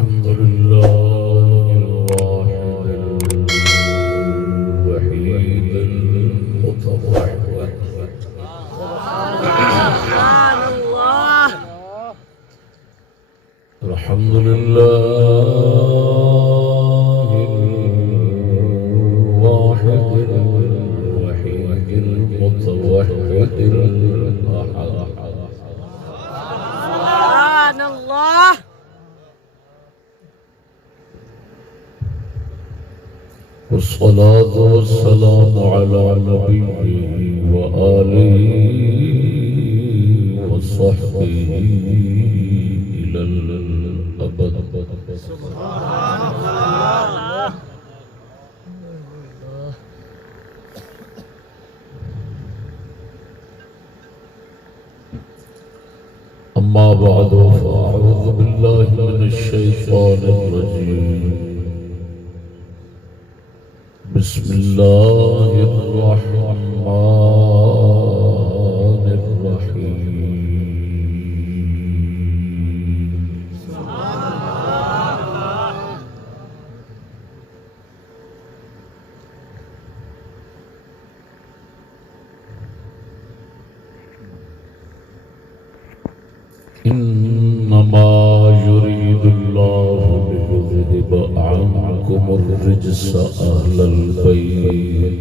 الحمد لله الواحد الوحيد المتوحد سبحان الله. الحمد لله الواحد الوحيد المتوحد الأحد. سبحان الله. والصلاة والسلام على نبيه وآله وصحبه إلى الأبد. سبحان الله. أما بعد فأعوذ بالله من الشيطان الرجيم. بسم الله الرحمن الرحيم. إنما يريد الله ليذهب عنكم الرجس أهل البيت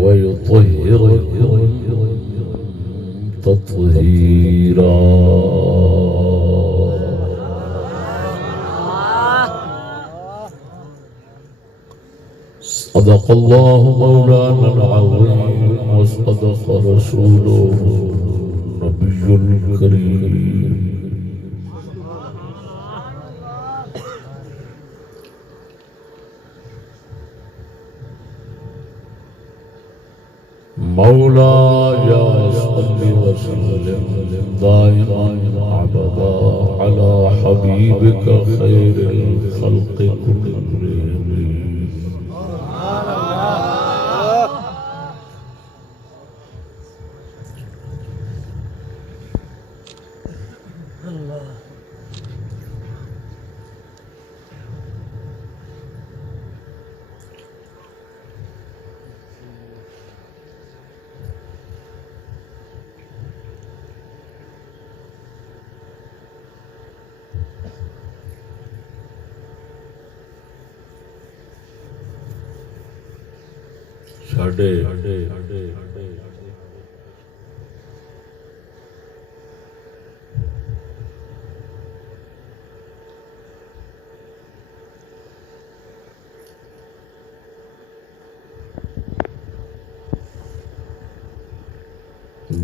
ويطهركم تطهيرا. صدق الله مولانا العظيم وصدق رسوله النبي الكريم. مولاي صل وسلم دائما ابدا على حبيبك خير الخلق كلهم. ساڈے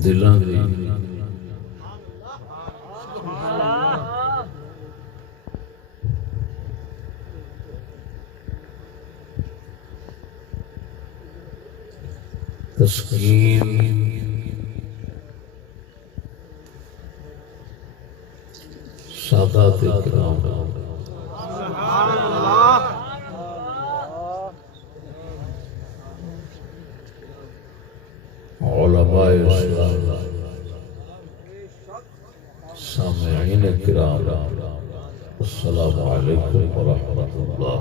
دلاں دی تسکین سادات کرام علماء اسلام سامعین کرام السلام علیکم ورحمۃ اللہ.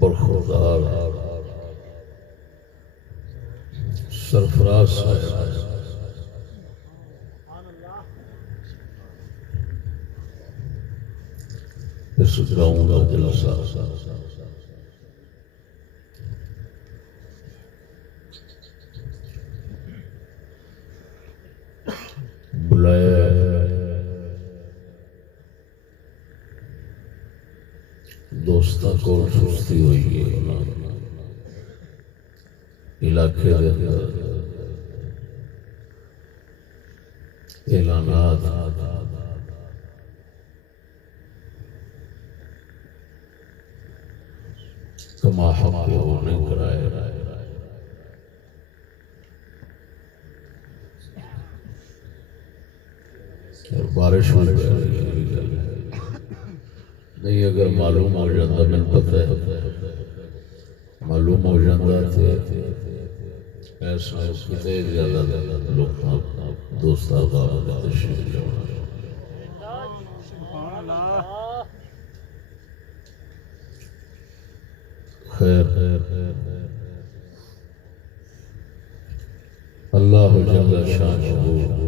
برخوردار سرفراز صاحب اس گاؤں کا جلسہ بلایا دوستاں کو سستی ہوئی ہے. علاقے دے اعلانات کما حق نہیں کرائے. اور بارش ہوئی نہیں اگر معلوم ہو جاتا میں پتہ ہے معلوم ہو جاتا تھے ایسا کتے زیادہ لوگ دوست آباد تشریف جانا خیر اللہ جل شانہ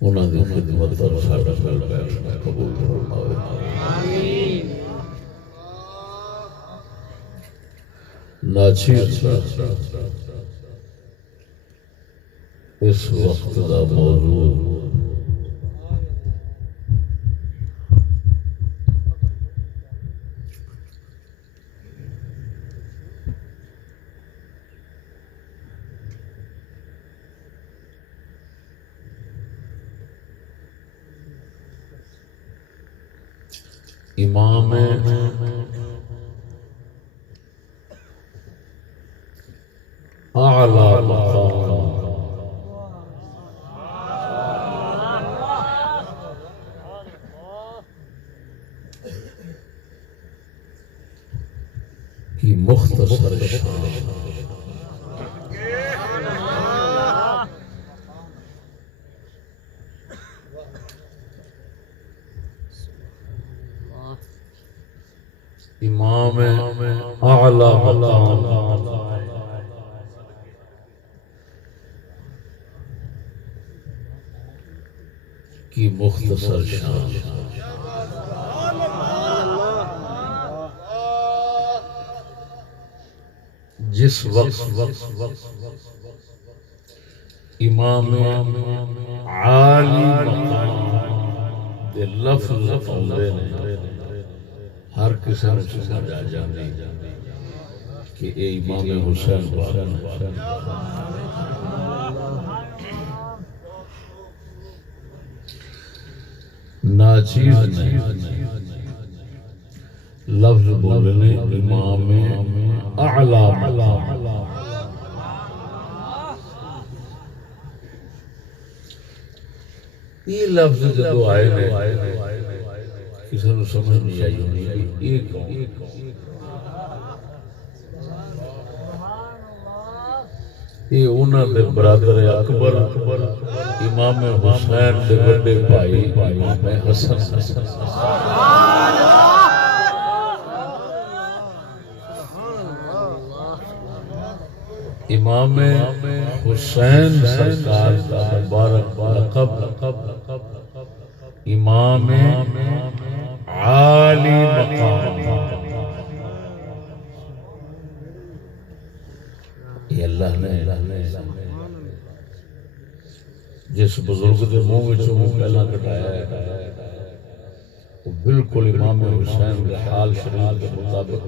انہاں دی خدمت اور ساڈا گل بیٹھنا قبول فرماوے آمین ناچیر اس وقت دا موضوع امام اعلی مقام کی مختصر شان امام اعلی مقام کی مختصر شان جس وقت امام عالی مقام دے لفظ آندے نے ہر کسی نے سمجھ آ جاندی کہ اے امام حسین پاک ناچیز نے لفظ بولنے امام اعلی یہ لفظ جدو آئے نے کسی نے سمجھ نہیں آئی ہونی ایک یہ انہاں دے برادر اکبر امام حسین دے بڑے بھائی امام حسن امام حسین سرکار دا مبارک لقب امام عالی مقام یہ اللہ نے جس بزرگ دے منہ وچوں منہ پہلا کٹایا ہے وہ بالکل امام حسین کے حال شریف کے مطابق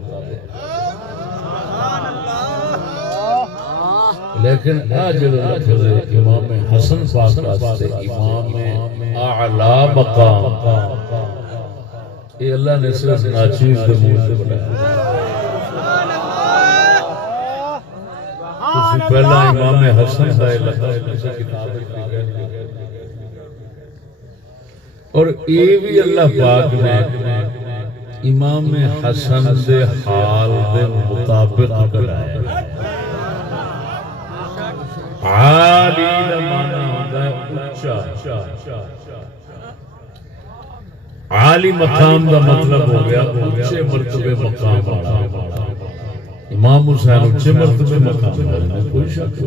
لیکن آج لفظ امام حسن پاک واسطے امام اعلی مقام یہ اللہ نے صرف ناچیز دے منہ سے بنایا پہلا امام حسن کا لقب کسی کتاب میں لکھا اور یہ بھی اللہ پاک نے امام حسن دے حال دے مطابق کرایا عالی معنی ہوتا ہے اونچا عالی مقام دا مطلب ہو گیا اونچے مرتبے مقام والا امام حسین اونچے مرتبے مقام والا کوئی شک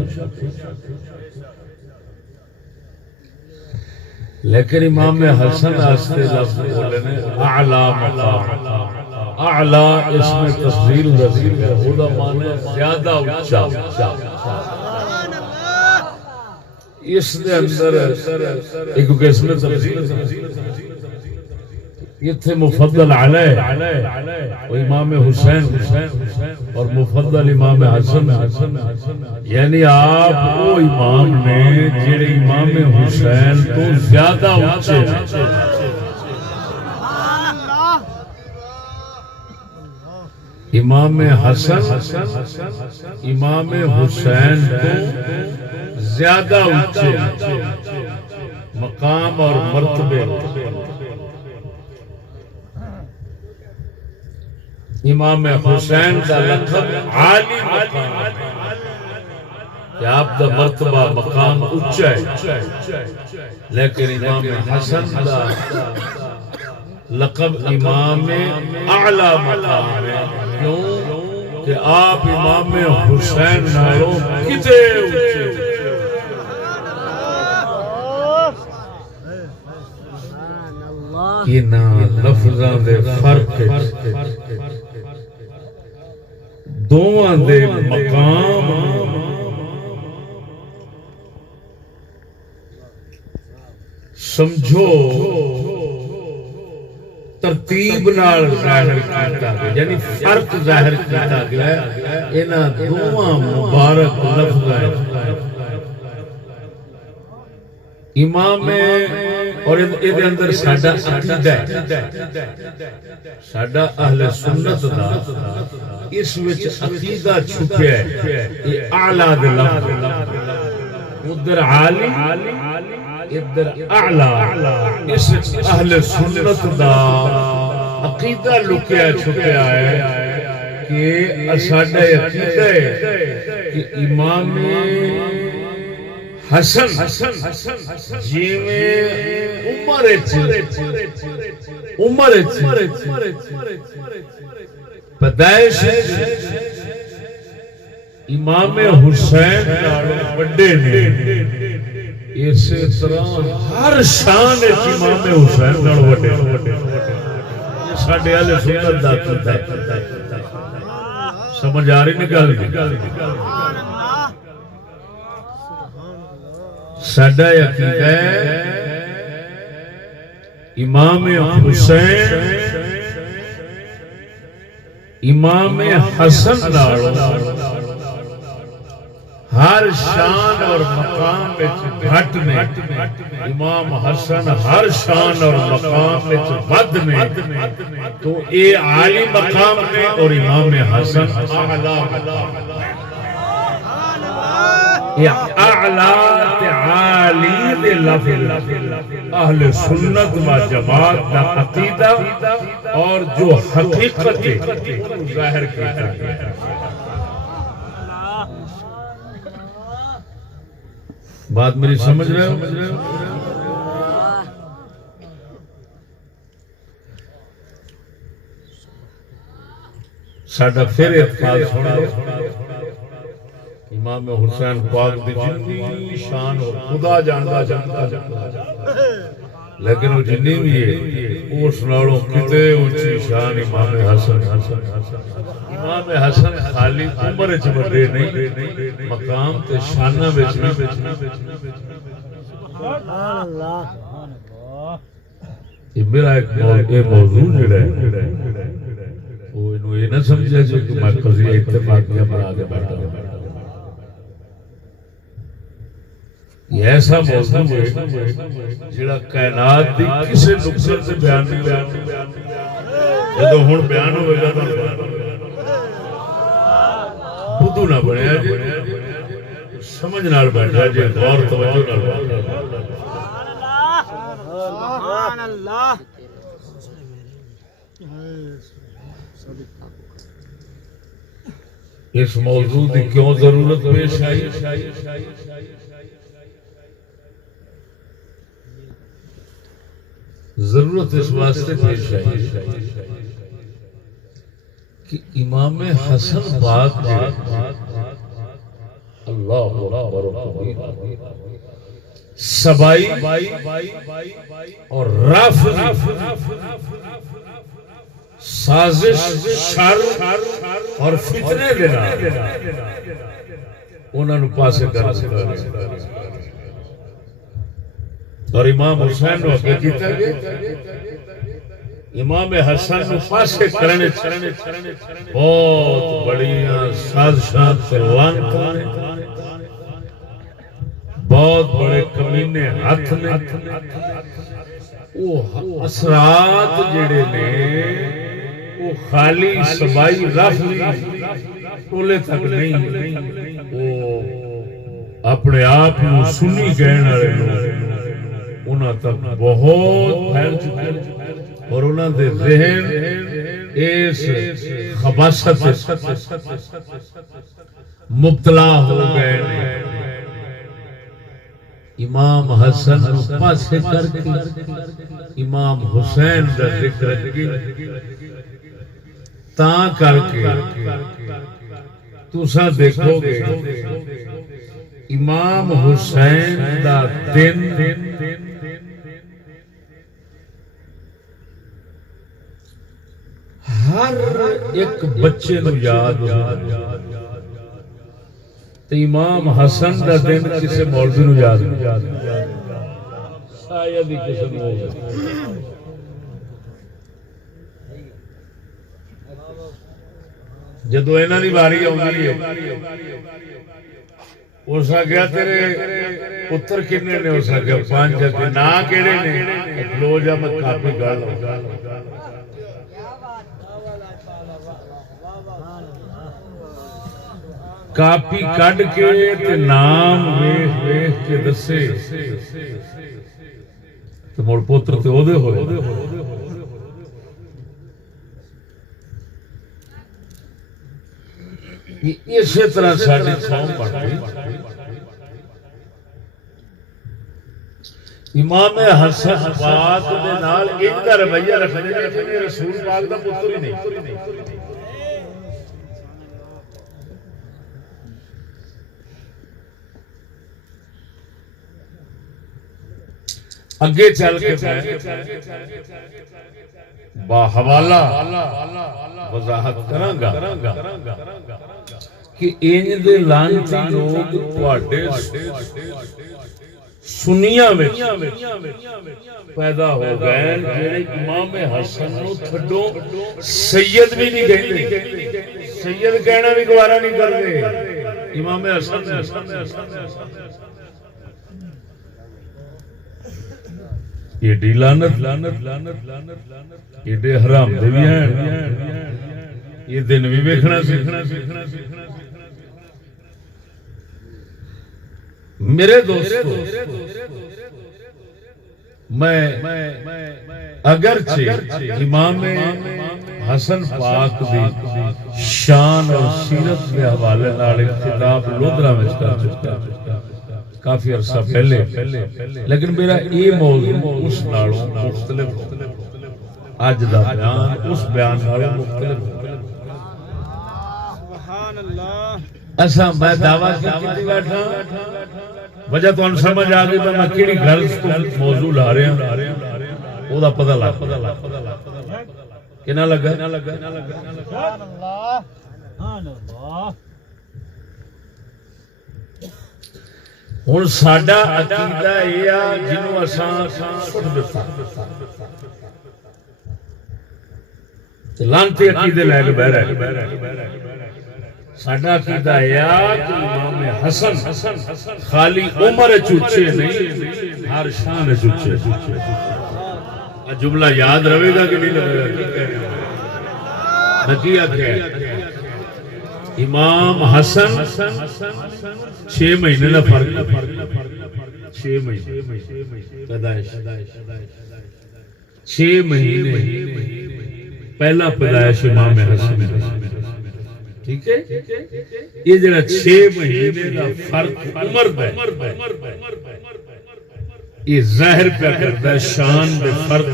لیکن امام حسن واسطے لفظ بولے نے اعلی مقام اعلی اس میں تفضیل رضی ہے وہ دا معنی زیادہ اونچا اس دے اندر ایک قسم میں تفضیل یہ تھے مفضل علیہ و امام حسین اور مفضل امام حسن یعنی آپ وہ امام نے جڑے امام حسین تو زیادہ اونچے امام حسن امام حسین تو زیادہ اونچے مقام اور مرتبے امام حسین دا لقب عالی مقام کہ آپ دا مرتبہ مقام اچھا ہے، لیکن امام حسن دا لقب امام اعلی مقام ہے، کیوں کہ آپ امام حسین نالوں کتے اچھے انہاں لفظاں دے فرق دوواں دے مقام سمجھو ترتیب نال ظاہر کیتا گیا، یعنی فرق ظاہر کیتا گیا ہے انہاں دوواں مبارک لفظاں امام اور ادھے اندر ساڈا عقیدہ ہے، ساڈا اہل سنت دا اس وچ عقیدہ چھپیا ہے، یہ اعلیٰ دے لفظ ادھر عالی ادھر اعلیٰ، اس اہل سنت دا عقیدہ لکیا چھپیا ہے کہ ساڈا عقیدہ ہے کہ امام حسن جیویں عمر پیدائش امام حسین بڑے نے، اسی طرح ہر شان امام حسین بڑے ساڈے اہل سنت دا عقیدہ ہے۔ سمجھ آ رہی نہیں گل؟ ساڈا عقیدہ ہے امام حسین امام حسن نالوں ہر شان اور مقام وچ گھٹ نے، امام حسن ہر شان اور مقام وچ ود نے، تو اے عالی مقام نے اور امام حسن اعلی مقام نے۔ اعلیٰ عالی دے لفظ اہل سنت و جماعت دا عقیدہ اور جو حقیقت ظاہر کرتا ہے۔ بات میری سمجھ رہے ہو؟ ساڈا پھر اتفاق سن لو، امام حسین پاک دی جنی شان اور خدا جاندا لیکن وہ جنی بھی ہے اس نالوں کتے اونچی شان امام حسن۔ امام حسن خالی عمر وچ بڑے نہیں، مقام تے شاناں وچ نہیں۔ سبحان اللہ۔ یہ میرا ایک موضوع جڑا ہے وہ انہوں یہ نہ سمجھا جو کہ میں قضیہ اتفاقیہ بنا کے بیٹھا ہوں۔ یہ ایسا موضوع ہے جڑا کائنات دی کسی نقطے سے بیان نہیں بیان جدو ہن بیان ہوئے گا تو بدو نہ بنیا جی، سمجھ نال بیٹھا جی، غور توجہ نال بیٹھا۔ سبحان اللہ۔ اس موضوع کی کیوں ضرورت پیش آئی؟ ضرورت اس واسطے پیش آئی کہ امام حسن پاک اللہ سبائی اور رافضی سازش شر اور فتنے دینا انہوں نے پاسے کر سکتا اور امام حسین نے اپنے کیتا گیا امام حسن نے پاسے کرنے بہت بڑیاں سازشاں سے لانتاں بہت بڑے کمینے ہاتھ نے وہ اثرات جڑے نے وہ خالی سبائی رافضی ٹولے تک نہیں، وہ اپنے آپ کو سنی کہنے والے انہاں تک بہت پھیل چکے اور انہاں دے ذہن اس خباثت مبتلا ہو گئے ہیں۔ امام حسن نو پاسے کر کے امام حسین دا ذکر کی تاں کر کے تساں دیکھو گے امام حسین دا دن ہر ایک بچے نو یاد تے امام حسن دا دن کسے مولوی نو یاد شاید ہی کسے نو جدو انہاں دی باری آوندی ہے اس آگیا تیرے پتر کنے نے، اس آگیا 5 کے نا کیڑے نے، لو جا میں کاپی گل کاپی کڈ کے تے نام ویکھ ویکھ کے دسے تے مڑ پتر تے اودے ہوئے۔ اسی طرح ساڈی قوم بن گئی۔ امام حسن پاک دے نال ایک دا رویہ رکھنے جیسے رسول پاک دا پتر ہی نہیں۔ اگے چل کے باحوالہ وضاحت کراں گا کہ انج دے لعنتی لوگ تواڈے سنیاں وچ پیدا ہو گئے جڑے امام حسن نو تھڈو سید بھی نہیں کہندے، سید کہنا بھی گوارا نہیں کردے امام حسن ایڈی لعنت ایڈے حرام دے بھی ہیں، یہ دن بھی ویکھنا سیکھنا۔ میرے دوستو میں اگرچہ امام حسن پاک دی شان اور سیرت کے حوالے نال کتاب لودرا میں کر چکا کافی عرصہ پہلے، لیکن میرا یہ موضوع اس نالوں مختلف اج دا بیان اس بیان نالوں مختلف سبحان اللہ۔ ایسا میں دعویٰ کی بیٹھا وجہ تو سمجھ آ گئی میں کیڑی غرض تو موضوع لا رہا ہوں او دا پتہ لگ کنا لگا۔ سبحان اللہ سبحان اللہ۔ ہن ساڈا عقیدہ یہ ہے جنوں اساں سٹ دتا تے لانتی عقیدے لے کے بیٹھ رہے۔ ساڈا عقیدہ یہ ہے کہ امام حسن خالی عمر چوچے نہیں، ہر شان چوچے۔ جملہ یاد رہے گا کہ نہیں رہے گا؟ نتیجہ کیا ہے؟ امام حسن 6 مہینے کا فرق، 6 مہینے پیدائش، 6 مہینے پہلا پیدائش امام حسن، ٹھیک ہے؟ یہ جڑا 6 مہینے کا فرق عمر ہے یہ ظاہر پہ کرتا ہے شان دے فرق۔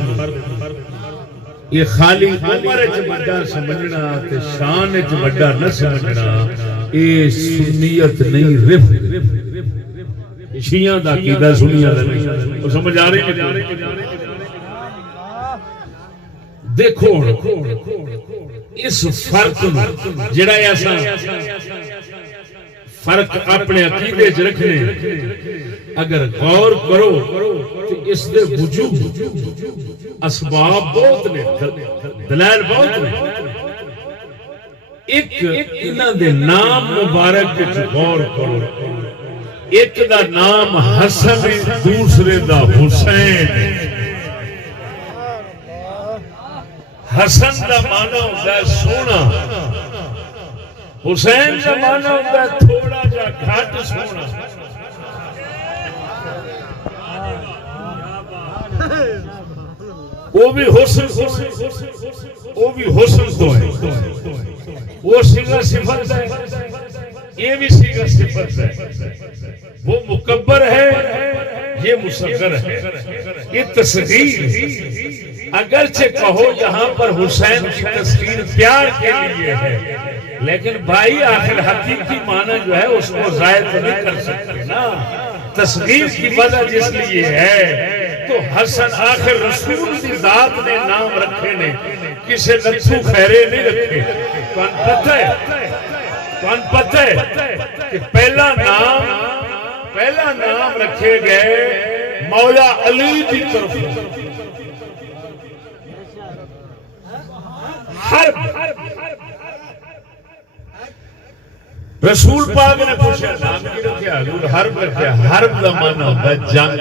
یہ خالی عمر وچ بڑا سمجھنا تے شان وچ بڑا نہ سمجھنا اے سنیت نہیں، رفق شیعہ دا عقیدہ سنیہ دا نہیں۔ وہ سمجھ آ رہی ہے؟ دیکھو اس فرق جڑا ایسا فرق اپنے عقیدے چ رکھنے اگر غور کرو تو اس دے وجود اسباب بہت نے، دلائل بہت نے۔ ایک انہاں دے نام مبارک وچ غور کرو، ایک دا نام حسن دوسرے دا حسین۔ حسن دا معنی ہوتا ہے سونا، حسین کا معنی ہوتا ہے تھوڑا جا گھٹ سونا۔ وہ بھی حسن تو ہے، وہ صیغہ صفت ہے، یہ بھی صیغہ صفت ہے، وہ مکبر ہے، یہ مصغر ہے، یہ تصغیر اگرچہ کہو یہاں پر حسین کی تصغیر پیار کے لیے ہے، لیکن بھائی آخر حقیقی معنی جو ہے اس کو ظاہر نہیں کر سکتے نا، تصغیر کی وجہ جس لیے ہے تو حسن آخر رسول کی ذات نے نام رکھے نے، کسی نتھو خیرے نہیں رکھے۔ تو ان پتہ ہے کہ پہلا نام رکھے گئے مولا علی کی طرف، رسول پاک نے پوچھا نام کی رکھا، حضور حرب رکھا، حرب کا معنی ہوتا ہے جنگ،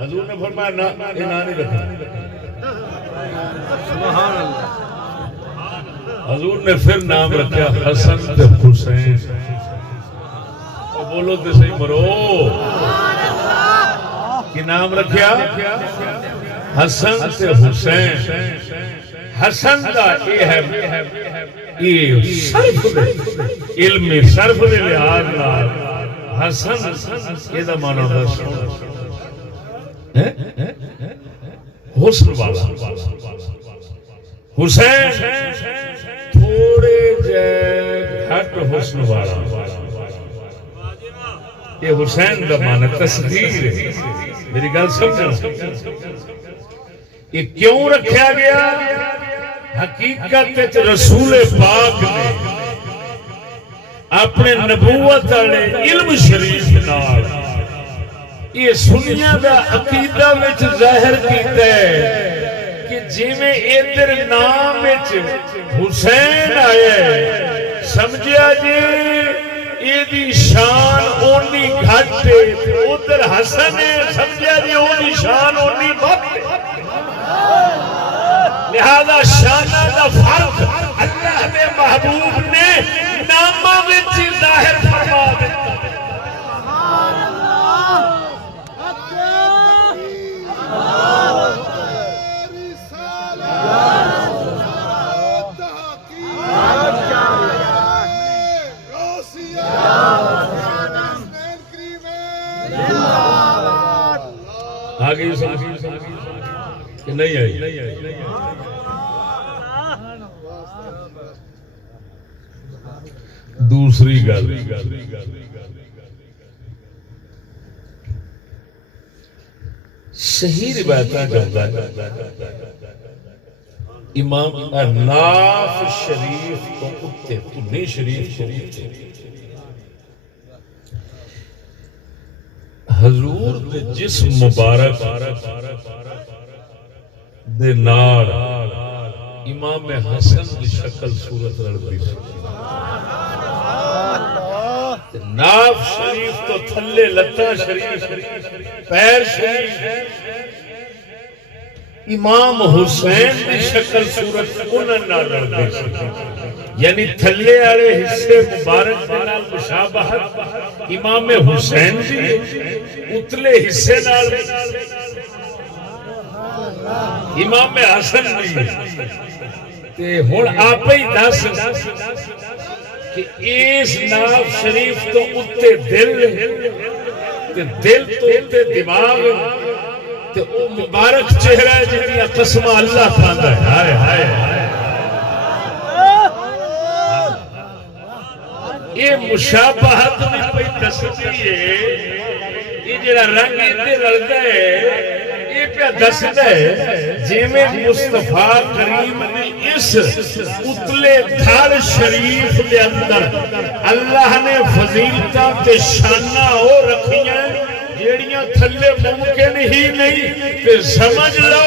حضور نے فرمایا نام نہیں رکھا، حضور نے پھر نام رکھا حسن تے حسین، اور بولو تو صحیح مرو کہ نام رکھا حسن تے حسین۔ حسن دا یہ ہے علم صرف دے لحاظ نال حسن یہ دا معنی ہوتا ہے حسن والا، حسین تھوڑے جے گھٹ حسن والا، یہ حسین کا معنی تصغیر ہے۔ میری گل سمجھو، یہ کیوں رکھا گیا؟ حقیقت رسول پاک نے اپنے نبوت والے علم شریف نال یہ سنیاں دا عقیدہ وچ ظاہر کیتا ہے کہ جویں ادھر نام وچ حسین آیا ہے، سمجھیا جی ایدی شان اونی گھٹ ہے، ادھر حسن ہے، سمجھیا جی اونی شان اونی بہت ہے۔ لہذا شانہ دا فرق اللہ دے محبوب نے نامہ وچ ظاہر فرما دیتا۔ آگے کہ نہیں آئی؟ دوسری گل، صحیح روایتاں جاندا ہے امام ناف شریف تو اتے تنی شریف تو اتے حضور دے جسم مبارک دے نال امام حسن دی شکل صورت لڑتی سی، ناف شریف تو تھلے لتاں شریف پیر شریف امام حسین دی شکل صورت انہاں نال لڑتی سی، یعنی تھلے والے حصے مبارک دے نال مشابہت امام حسین دی، اتلے حصے نال امام حسن دی۔ تے ہن آپ ہی دس کہ اس ناف شریف تو اتے دل تے دل تو اتے دماغ تے او مبارک چہرہ جہاں قسم اللہ کھاندا ہے۔ ہائے ہائے یہ مشابہت نہیں پئی دستی ہے، یہ جڑا رنگ ادھر رلدا ہے یہ پہ دسدا ہے جویں مصطفیٰ کریم نے اس اتلے دھڑ شریف دے اندر اللہ نے فضیلتاں تے شاناں او رکھیاں جیڑیاں تھلے ممکن ہی نہیں، تے سمجھ لو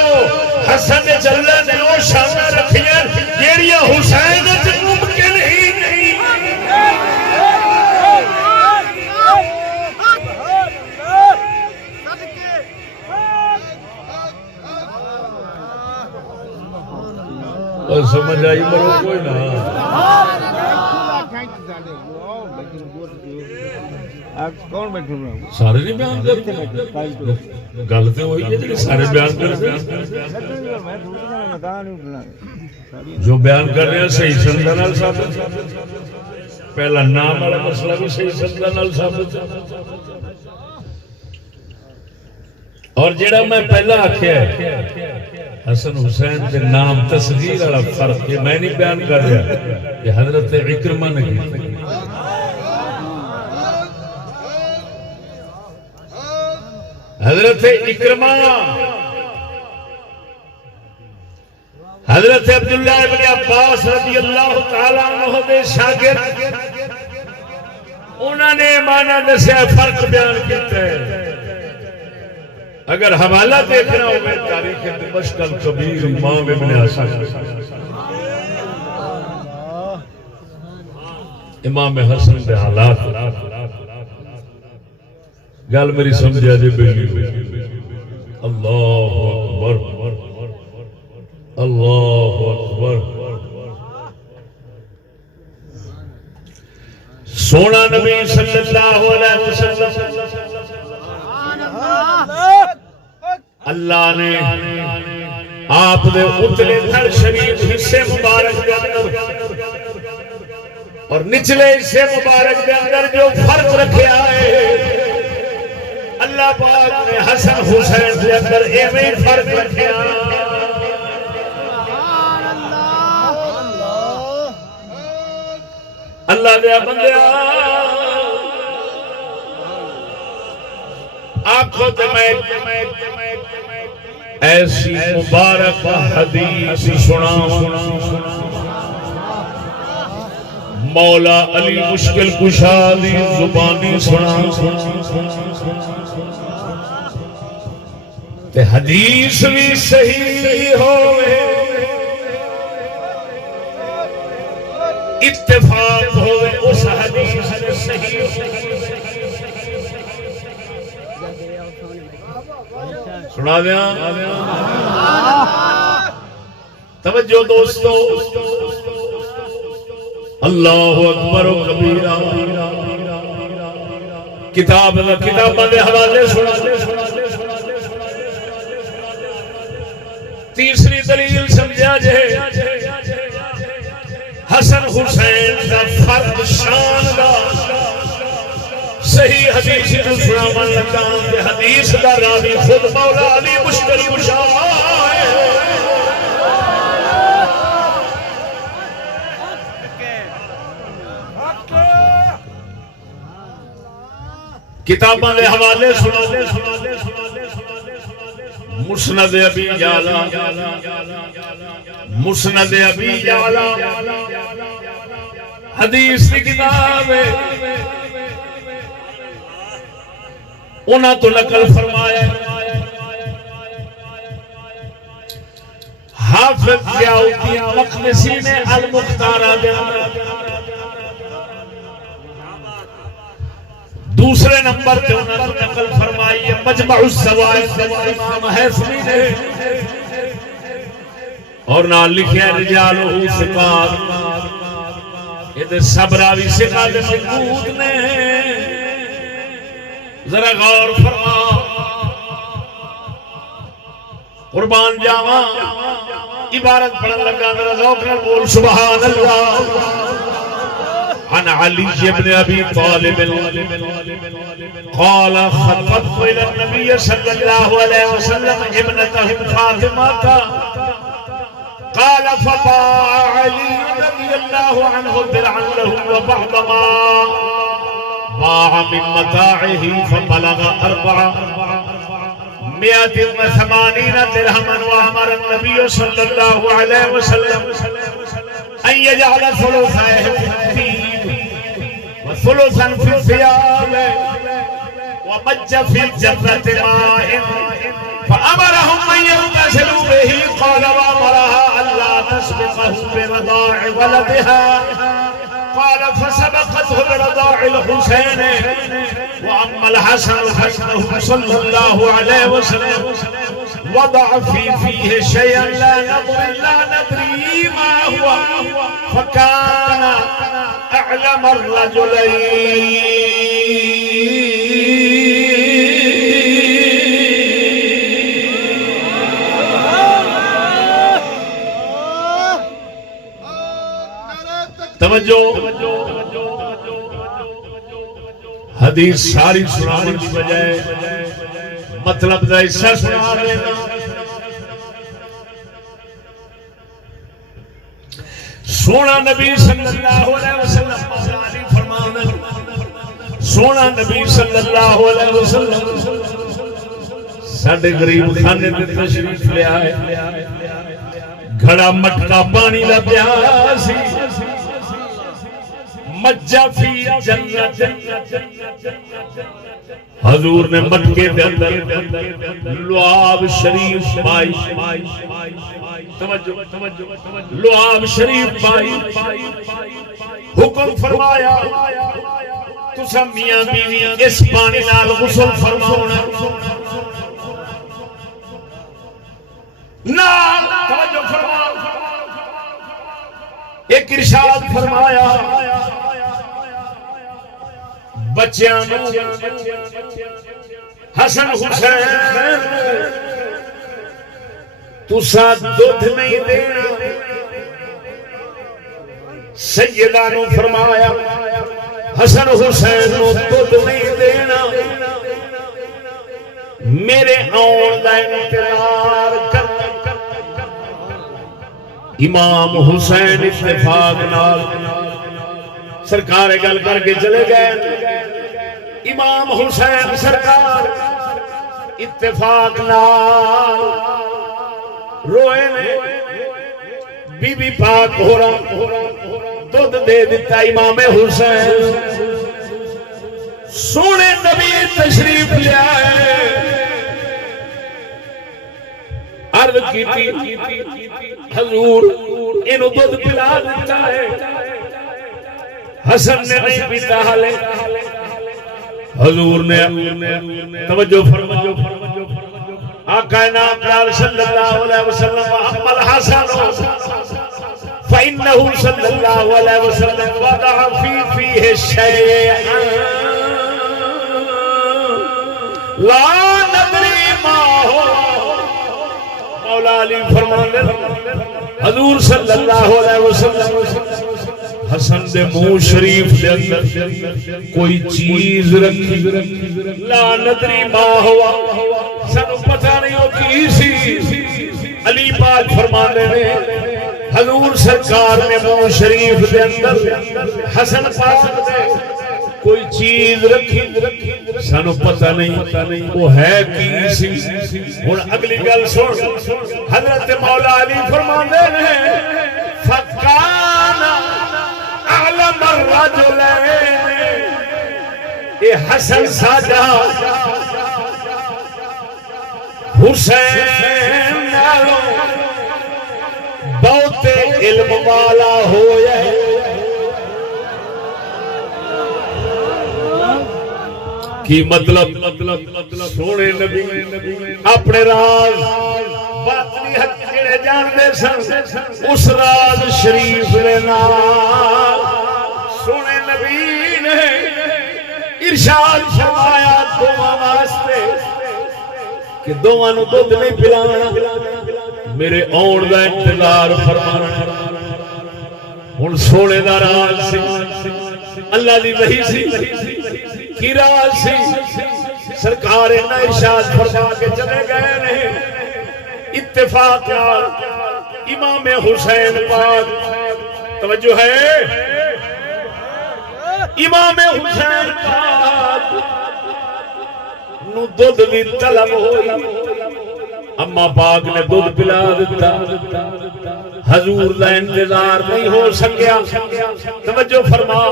حسن اللہ نے او شاناں رکھیاں جیڑیاں حسین وچ ممکن ہی نہیں۔ سمجھ آئی مرو کوئی نہ؟ کون بیٹھے ہوئے ہیں؟ سارے نہیں بیان کرتے گل تو وہی ہے جی سارے بیان کرتے ہیں جو بیان کر رہے ہیں صحیح سندہ نال ثابت پہلا نام والا مسئلہ بھی صحیح سندہ نال ثابت اور جڑا میں پہلا آکھیا ہے حسن حسین کے نام تصغیر والا فرق یہ میں نہیں بیان کر رہا یہ حضرت عکرمہ نے کی حضرت عکرمہ حضرت عبداللہ ابن عباس رضی اللہ تعالیٰ عنہ دے شاگرد انہوں نے معنی دسیا فرق بیان کیتا ہے اگر حوالہ دیکھنا ہوگا تاریخ دمشق الکبیر امام ابن حسن امام حسن دے حالات گل میری سمجھا جی بیلی اللہ اکبر اللہ اکبر سونا نبی صلی اللہ علیہ وسلم اللہ نے آپ نے اتلے دھر شریف حصے مبارک کے اندر اور نچلے حصے مبارک کے اندر جو فرق رکھے آئے اللہ پاک نے حسن حسین کے اندر ایویں فرق رکھے آئے اللہ دیا بندیا آنکھوں تے میں ایسی مبارک حدیث سنا مولا علی مشکل کشا دی زبانی سنا تے حدیث بھی صحیح ہوئے اتفاق ہوئے اس حدیث میں صحیح سنا دیا توجہ دوستو اللہ اکبر و کبیرہ کتاب دے حوالے سنا تیسری دلیل سمجھا جائے حسن حسین کا فرق شان دا صحیح حدیث جو سناون لگا کہ حدیث دا راوی خود مولا علی مشکل کشا ہے کتاباں دے حوالے سنا مسند ابی یعلا مسند ابی یعلا حدیث کی کتاب ہے انہاں تو نقل فرمایا حافظ ضیاءالدین مقدسی نے المختارہ دے دوسرے نمبر پہ انہوں نے نقل فرمائی ہے مجمع الزوائد امام حیثمی نے اور نہ لکھے رجالہ ثقات یہ سب راوی ثقات موجود نے ذرا غور فرما قربان جاواں عبارت پڑھن لگا ذرا ذوق نال بول سبحان اللہ عن علي بن أبي طالب قال خطبت إلى النبي صلى الله عليه وسلم ابنته فاطمة قال فباع علي رضي الله عنه درعا له وبعض ما باع من متاعه فبلغ 480 درهما وأمر النبي صلى الله عليه وسلم أن يجعل ثلثيه في الدين وثلثا في الثياب ومج في الجنة ماء فأمرهم أن يغتسلوا به قال وأمرها ألا تسبقه برضاع ولدها قال فسبقته برضاع الحسين وأما الحسن فإنه صلى الله عليه وسلم وضع فيه شيئا لا ندري ما هو فكان أعلم الرجلين توجہ حدیث ساری سنانے کی بجائے مطلب دا حصہ سنا لینا. سونا نبی صلی اللہ علیہ وسلم فرمانا سونا نبی صلی اللہ علیہ وسلم ساڈے غریب خانے تے تشریف لے آئے. گھڑا مٹکا پانی دا پیا سی. مجا فی جنت حضور نے مٹکے دے اندر لعاب شریف پائی. لعاب شریف پائی. حکم فرمایا تساں میاں بیوی اس پانی نال غسل فرماؤنا. نال توجہ فرماؤ. ایک ارشاد فرمایا بچیاں حسن حسین تساں دودھ نہیں دینا. سیدہ نو فرمایا حسن حسین نو دودھ نہیں دینا. میرے آن دا انتظار کر. امام حسین اتفاق نال سرکار گل کر کے چلے گئے. امام حسین سرکار اتفاق نال روئے نے. بی بی پاک ہو رہا دودھ دے دیتا امام حسین. سونے نبی تشریف لے آئے. عرض کیتی حضور اینو دودھ پلا دیتا ہے. حسن نے نہیں پیتا حالے. حضور نے توجہ فرماؤ. آقا نامدار صلی اللہ علیہ وسلم اما الحسن فإنه صلی اللہ علیہ وسلم وضع فیہ شیئا لا ندری ما ہو. مولا علی فرمانے حضور صلی اللہ علیہ وسلم حسن دے منہ شریف دے اندر کوئی چیز رکھی. لا ندری ما ہوا سانو پتہ نہیں ہو کی سی. علی پاک فرمانے نے حضور سرکار نے منہ شریف دے اندر حسن پاک دے کوئی چیز رکھی. سانو پتہ نہیں وہ ہے کی سی. ہن اگلی گل سن. حضرت مولا علی فرماندے نے فکان اعلم الرجلین. اے حسن ساجا حسین نالوں بہت علم والا ہویا. کی مطلب سونے نبی اپنے راز باطنی حق جڑے جاندے سن اس راز شریف دے نال سونے نبی نے ارشاد فرمایا دوواں واسطے کہ دوواں نو دودھ نہیں پلانا. میرے آن دا انتظار فرمانا. ہن سونے دا راز سی. اللہ دی وحی سی کی راز سی. سرکار نے ارشاد فرما کے چلے گئے نے. اتفاق امام حسین پاک توجہ ہے. امام حسین پاک نو دودھ دی طلب ہوئی. اما پاک نے دودھ پلا دیتا. حضور دا انتظار نہیں ہو سکیا. توجہ فرما.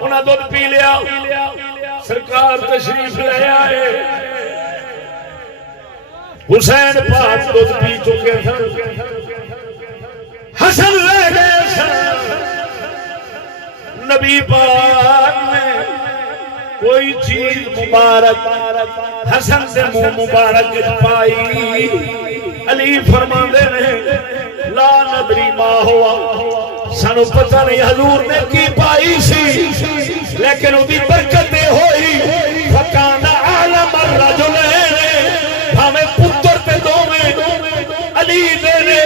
انہاں دودھ پی لیا. سرکار تشریف لے آئے. حسین پاک دودھ پی چکے تھے. حسن لے گئے سن. نبی پاک نے کوئی چیز مبارک حسن سے منہ مبارک پائی. علی فرماندے نے لا ندری ما ہوا سانو پتہ نہیں حضور نے کی پائی سی. لیکن وہ برکت ہوئی. فکان عالم الرجلین ہمیں پتر تے دوویں علی دے نے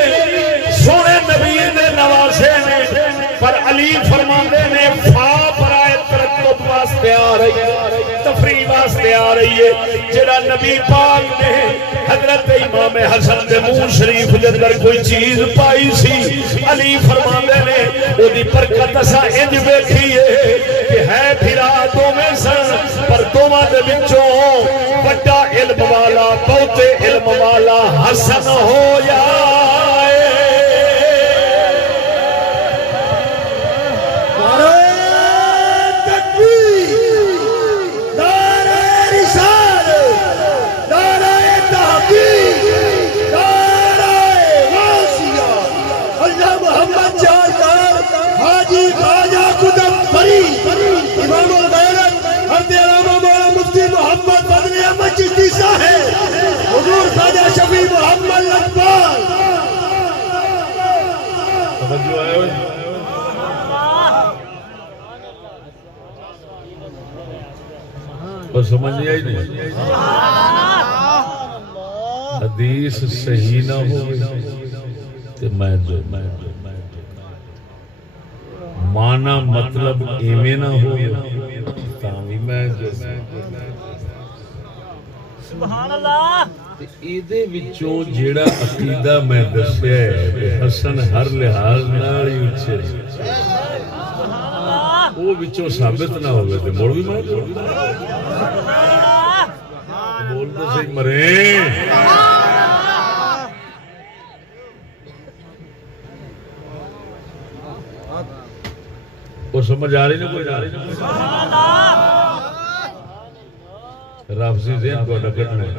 سونے نبی دے نواسے نے. پر علی فرماندے نے فا برائے ترتب واسطے آ رہی ہے، تفریح واسطے آ رہی ہے، جڑا نبی پاک نے حضرت امام حسن دے منہ شریف دے اندر کوئی چیز پائی سی، علی فرماندے نے او دی برکت اسا انج ویکھی ہے کہ ہے پھرا دوویں سن، پر دوواں دے وچوں بڑا علم والا بہتے علم والا حسن ہویا حضور خواجہ شفیع محمد لکھپال توجہ ہے اور سمجھ نہیں آئی نہیں حدیث صحیح نہ ہو تو میں جو مانا مطلب ایویں نہ ہو تاوی میں جو سبحان اللہ ایدے وچوں جیڑا عقیدہ میں دسیا ہے حسن ہر لحاظ نال ہی اچھے وہ وچوں ثابت نہ ہوئے تے مولوی میں بول دے صحیح مرے وہ سمجھ آ رہی نہیں کوئی آ رہی نہیں رافضی ذہن کو ڈکٹنا ہے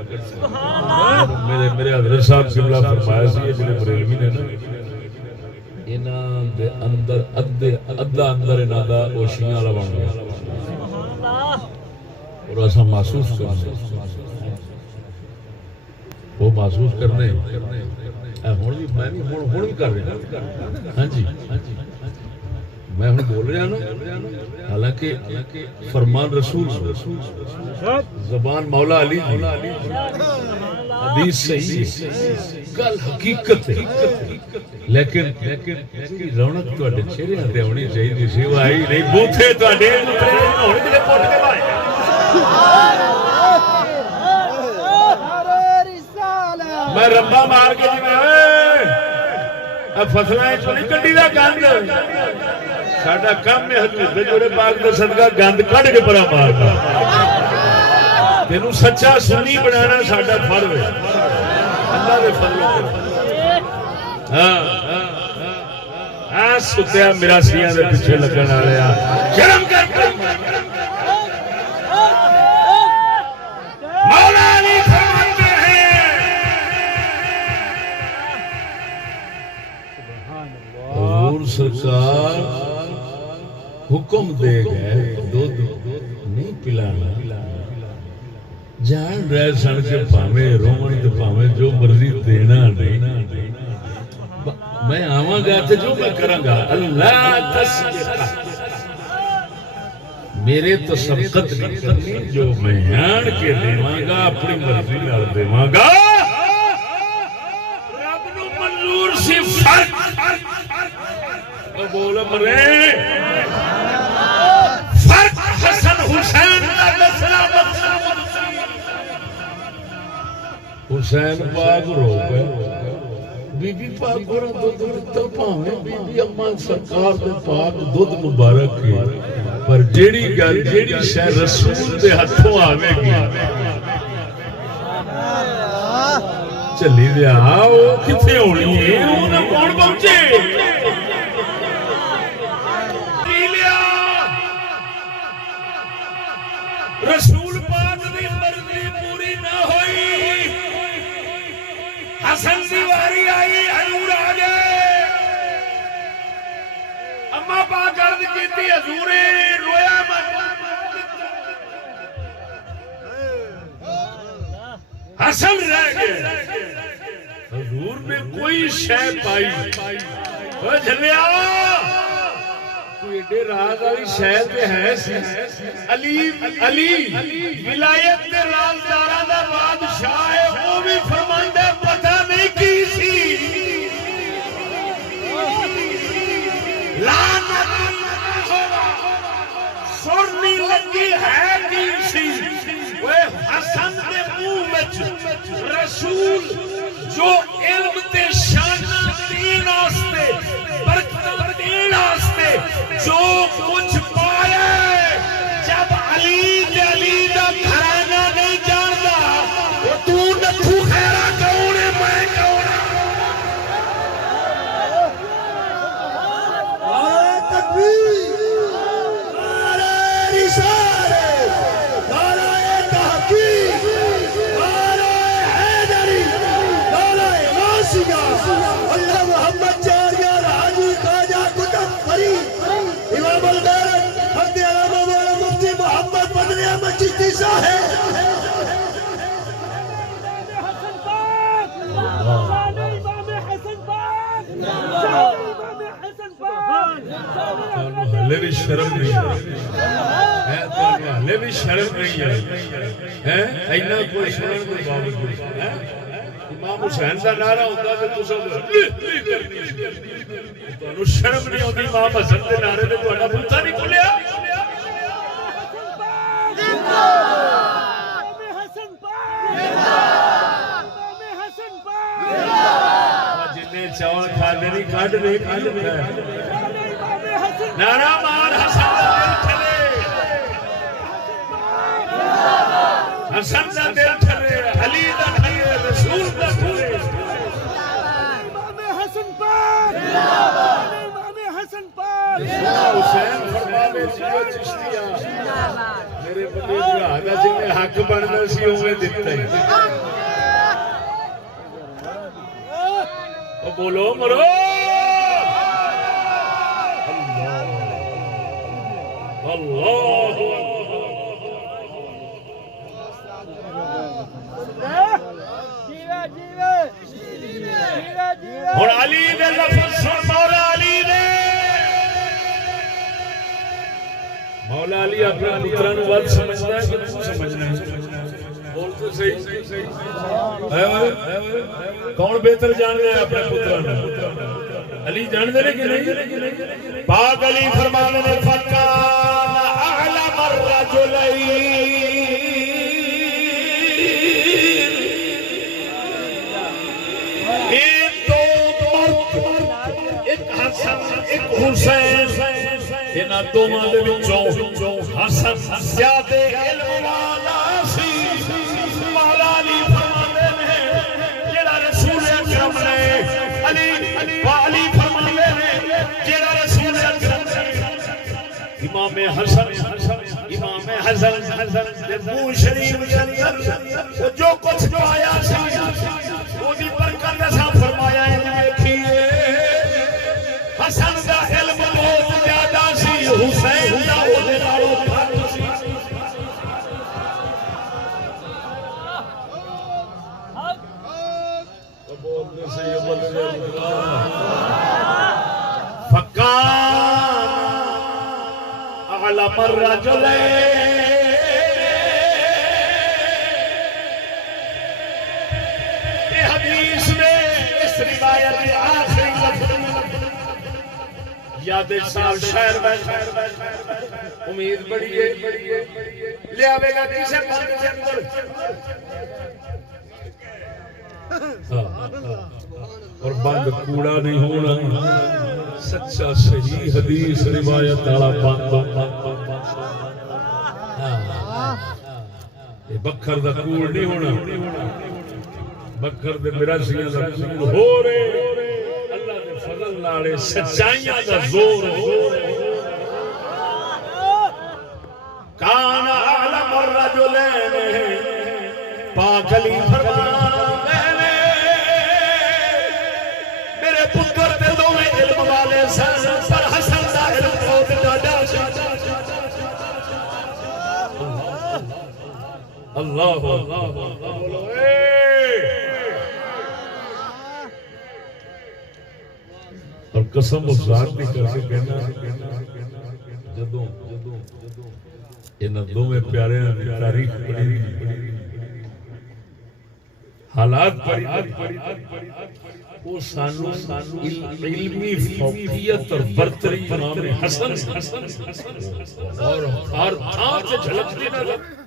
میرے حضرت صاحب قبلہ فرمایا سی جڑے بریلوی نے نا انہاں دے اندر ادھا اندر انہاں دا اوشیاں والا بن گیا اور ایسا محسوس کرنے وہ محسوس کرنے ہوں بھی کر رہے ہاں جی میں ہوں بول رہا نا حالانکہ فرمان رسول زبان مولا علی حدیث صحیح گل حقیقت ہے لیکن رونق تواڈے چہرے تے ہونی چاہیے سی وہ آئی نہیں بوتھے تواڈے ہن تے پٹ کے بھائی میں ربا مار کے جی میں فصلاں چوں نہیں کڈی دا گند ساڈا کام ہے حضور دے جوڑے پاک دا صدقہ گند کڈ کے پرا مارنا تینوں سچا سنی بنانا ساڈا فرض ہے اللہ دے فضل ہاں ہاں ستیا میراسیاں دے پیچھے لگن والیا شرم کر مولا علی فرماتے ہیں حضور سرکار حکم دے گئے دودھ نہیں پلانا جان رہے سن کے پاویں رومن تے پاویں جو مرضی دینا نہیں میں آواں گا تے جو میں کراں گا اللہ تسبیح میرے تو سبقت نہیں کرنی جو میں آن کے دیواں گا اپنی مرضی نال دیواں گا رب نو منظور سی فرق بول مرے فرق حسن حسین کا دسنا حسین پاک رو گئے بی بی پاک اور دودھ دتا پاویں بی بی اما سرکار دے پاک دودھ مبارک ہے پر جیڑی گل جیڑی شے رسول دے ہتھوں آوے گی چلی دیا او کتھے ہونی ہے انہاں کون پہنچے رسول پاک دی مرضی پوری نہ ہوئی حسن دی واری آئی حضور آ گئے اما پاک عرض کیتی حضور رویا مت حسن رہ گئے حضور نے کوئی شے پائی او جھلیا ایڈے راز والی شاید ہے علی ولایت کے رازداراں دا بادشاہ ہے وہ بھی فرماندا پتہ نہیں کی سی لعنت رسول جو علم تے شان دین واسطے برکت دین واسطے جو کچھ پایا جب علی دا گھرانہ نہیں جاندا وہ تو نتھو خیرہ کون ہے میں کون اللہ محمد چاریار حاجی خواجہ کتب فرید امام الغیرت حضرت علامہ مولانا مفتی محمد بدر احمد چشتی صاحب ہلے بھی شرم نہیں ہے ہلے بھی شرم نہیں ہے اینا کوئی شرم کوئی باوجود امام حسین کا نعرہ ہوتا ہے تو سب تو شرم نہیں ہوتی امام حسن کے نعرے میں تو اڈا بھوتا نہیں کھلیا جنہیں چاول کھانے نہیں کھاٹ نہیں نعرہ مار حسن کا دل ٹھلے حسن کا دل ٹھلے علی کا ٹھلے رسول کا ٹھلے امام حسن پاک امام حسن پاک حسین فرمانے جیو چشتیہ میرے بندے جڑا دا جنہیں حق بننا سی ہوئے دیتا ہی بولو مرو اللہ اور علی دے لفظ سن مولا علی دے مولا علی اپنے پتران وقت سمجھنا ہے کہ نہیں سمجھنا ہے بول تو صحیح کون بہتر جان گئے اپنے پتران علی جان دے کہ نہیں پاک علی فرمانے نے فکان اعلم الرجلین ایک حسن ایک حسین انہاں دوواں دے وچوں حسن زیادہ علم والا سی مولا علی فرماندے نے جڑا رسول اکرم نے علی فرماندے نے جڑا رسول اکرم نے امام حسن نبو شریف کے اندر جو کچھ پایا سی وہ دی برکت سے فرمایا ہے دیکھیے حسن دا علم بہت زیادہ سی حسین دا اودے نالوں گھٹ سی بولنے سے یہ بولنے فکان اعلم الرجلین حدیث میں اس روایت آخری لفظ یاد سال شہر میں امید بڑی ہے لے آوے گا کسے بند کے اندر اور بند کوڑا نہیں ہونا سچا صحیح حدیث روایت والا بند بکھر دا کوڑ نہیں ہونا بکر دے مراسیاں دا قبول ہو رہے اللہ دے فضل نالے سچائیاں دا زور ہو کان اعلم الرجلین پاک علی فرماندے نے میرے پتر دے دوویں علم والے سن پر حسن دا علم بہت زیادہ سی اللہ بولو اور قسم اس ذات بھی کر کے کہنا جدوں انہاں دوویں پیاریاں دی تاریخ پڑھی حالات پڑھی وہ سانو علمی فوقیت اور برتری امام حسن اور ہر تھان سے جھلکتی نظر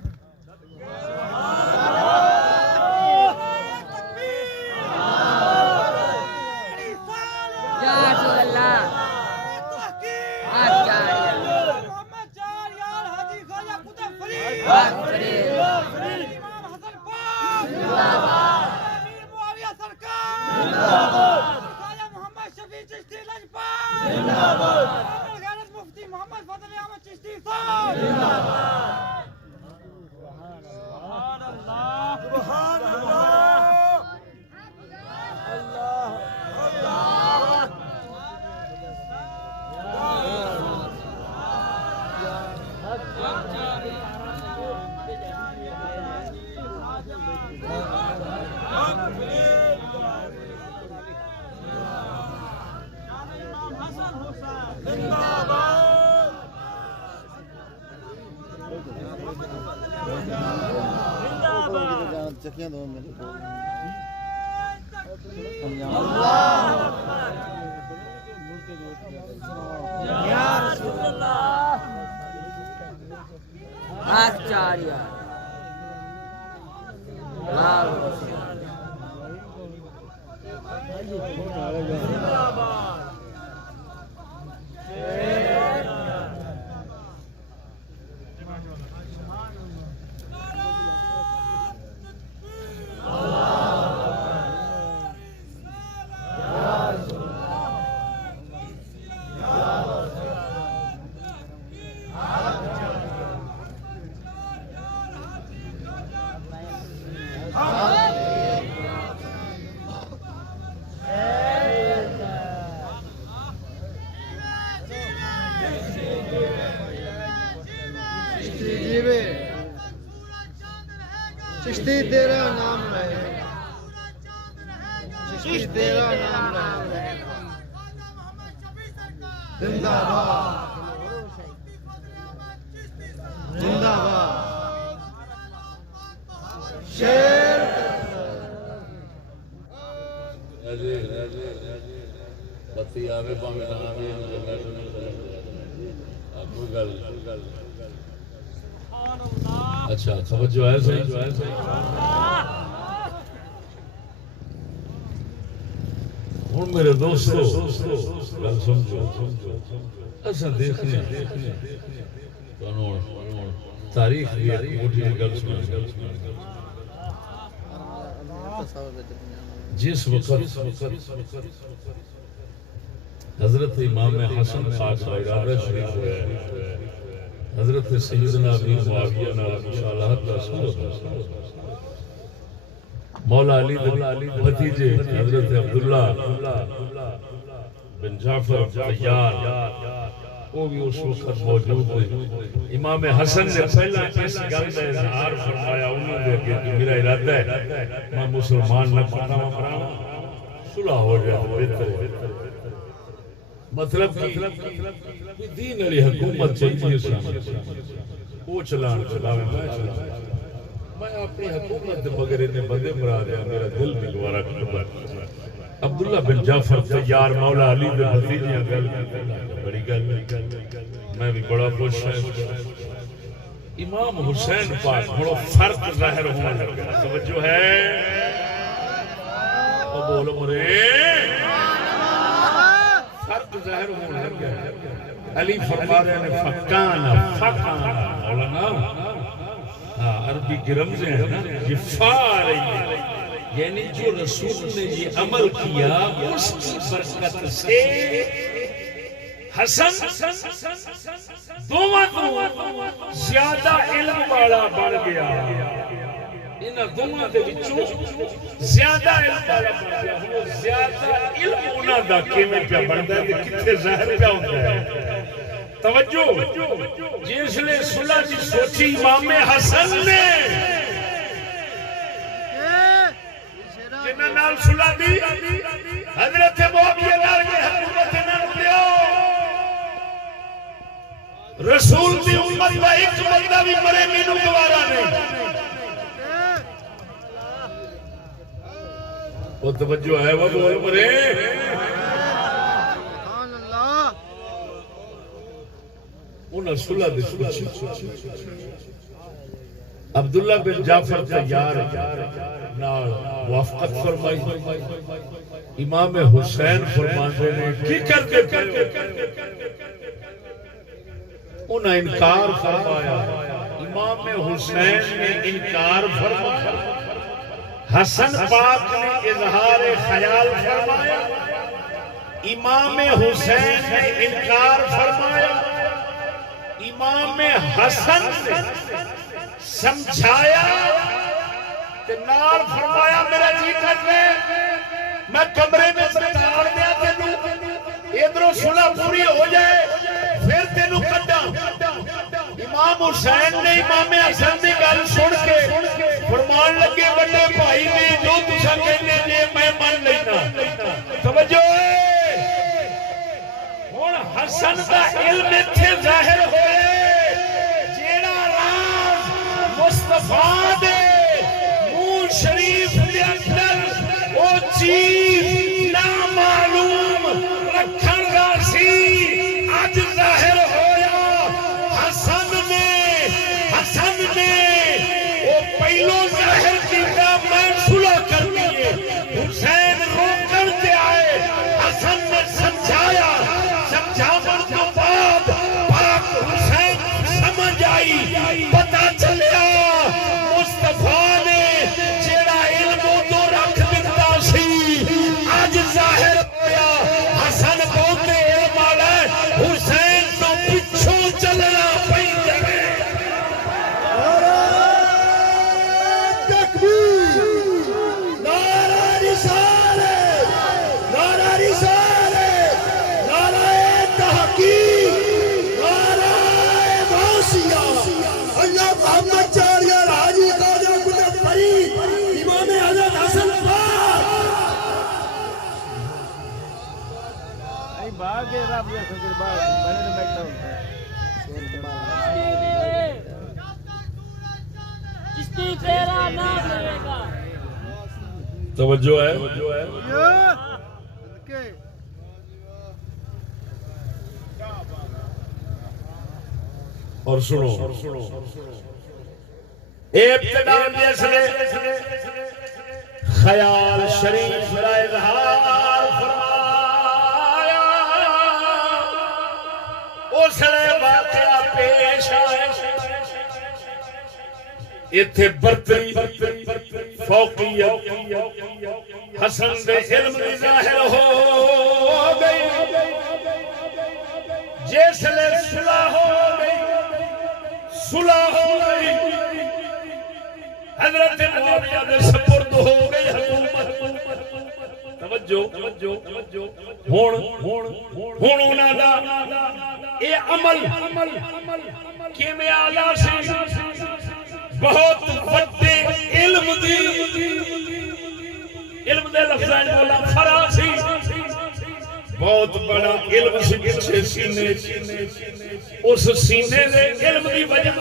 خواجہ محمد شفیع چشتی لجپال زندہباد غیرت مفتی محمد فضل احمد چشتی صاحب زندہباد سبحان اللہ سبحان اللہ چکیاں دو میرے یا رسول اللہ آچاریہ چشتی تیرا نام رہے چشتی تیرا نام رہے زندہ باد زندہ باد شیر بتی آوے پاوے نہ آوے کوئی گل اچھا توجہ ہے صحیح ہوں میرے دوستو گل سمجھو اصا دیکھنے تاریخ کی ایک موٹی گل سنا جس وقت حضرت امام حسن پاک کا ارادہ شریف ہوا ہے حضرت سیدنا امیر معاویہ نے مصالحت کا رسول مولا علی بھتیجے حضرت عبداللہ بن جعفر طیار وہ بھی اس وقت موجود ہیں امام حسن نے پہلا اس گل کا اظہار فرمایا انہوں نے کہ میرا ارادہ ہے میں مسلمان نہ بنا صلح ہو جائے بہتر ہے مطلب دین علی حکومت چاہیے وہ چلاوے میں اپنی حکومت بغیر انہیں بندے مرا دیا میرا دل بھی گوارا کرتا عبداللہ بن جعفر طیار مولا علی دے بھتیجے گل بڑی گل میں بھی بڑا خوش ہے امام حسین پاک بڑا فرق ظاہر ہونے لگا توجہ ہے اور بولو مرے فرق ظاہر ہونے لگا علی فرما رہے ہیں فکانا مولانا عربی کی رمزیں ہیں نا یہ فا رہی ہے یعنی جو رسول نے یہ عمل کیا اس کی برکت سے حسن دونوں زیادہ علم والا بڑھ گیا انہاں دونوں دے وچوں زیادہ علم والا بن گیا وہ زیادہ علم انہاں دا کیویں پیا بندا ہے تے کتھے ظاہر پیا ہوندا ہے توجہ جس نے صلح دی سوچی امام حسن نے جنہاں نال صلح دی حضرت معاویہ نال یہ حکومت نہ دیو رسول دی امت دا ایک بندہ بھی مرے مینوں گوارا نہیں وہ توجہ ہے وہ بول مرے سبحان اللہ انہاں صلح دی سوچی عبداللہ بن جعفر طیار نال موافقت فرمائی امام حسین فرماتے ہیں کی کرتے تھے انہاں انکار فرمایا امام حسین نے انکار فرمایا حسن پاک نے اظہار خیال فرمایا، امام حسین نے انکار فرمایا، امام حسن نے سمجھایا کہ نال فرمایا میرا جی کرنا میں کمرے میں سرکار دیا تینوں ادھروں صلح پوری ہو جائے پھر تینوں کڈا۔ امام حسین نے امام حسن کی گل سن کے فرمان لگے بڑے بھائی نے جو تسا کہنے جی میں من لینا۔ توجہ ہن حسن دا علم ایتھے ظاہر ہوئے جیڑا راز مصطفیٰ دے منہ شریف دے اندر او چیز نامعلوم رکھن دا سی اج ظاہر ہویا۔ حسن نے وہ پہلو ظاہر کیتا میں صلح کرنی ہے، حسین روکن تے آئے، حسن نے سمجھایا، سمجھاون تو بعد پاک حسین سمجھ آئی، پتہ چلیا مصطفیٰ نے جیڑا علم تو رکھ دیتا سی اج ظاہر ہویا۔ حسن بہت علم والا ہے، حسین تو پچھوں چلنا پیندا ہے۔ چشتی تیرا نام لے گا۔ توجہ ہے اور سنو ابتدا جیسے خیال شریف کا اظہار فرمایا اس نے واقعہ پیش آیا ایتھے برتری فوقیت حسن دے علم دی ظاہر ہو گئی جس لے صلح ہو گئی حضرت معاویہ دے سپرد ہو گئی حکومت۔ توجہ ہن انہاں دا اے عمل کیویں اعلی سی، بہت بڑے علم دے لفظاں بولا فرا سی، بہت بڑا علم سی پیچھے سینے، اس سینے دے علم دی وجہ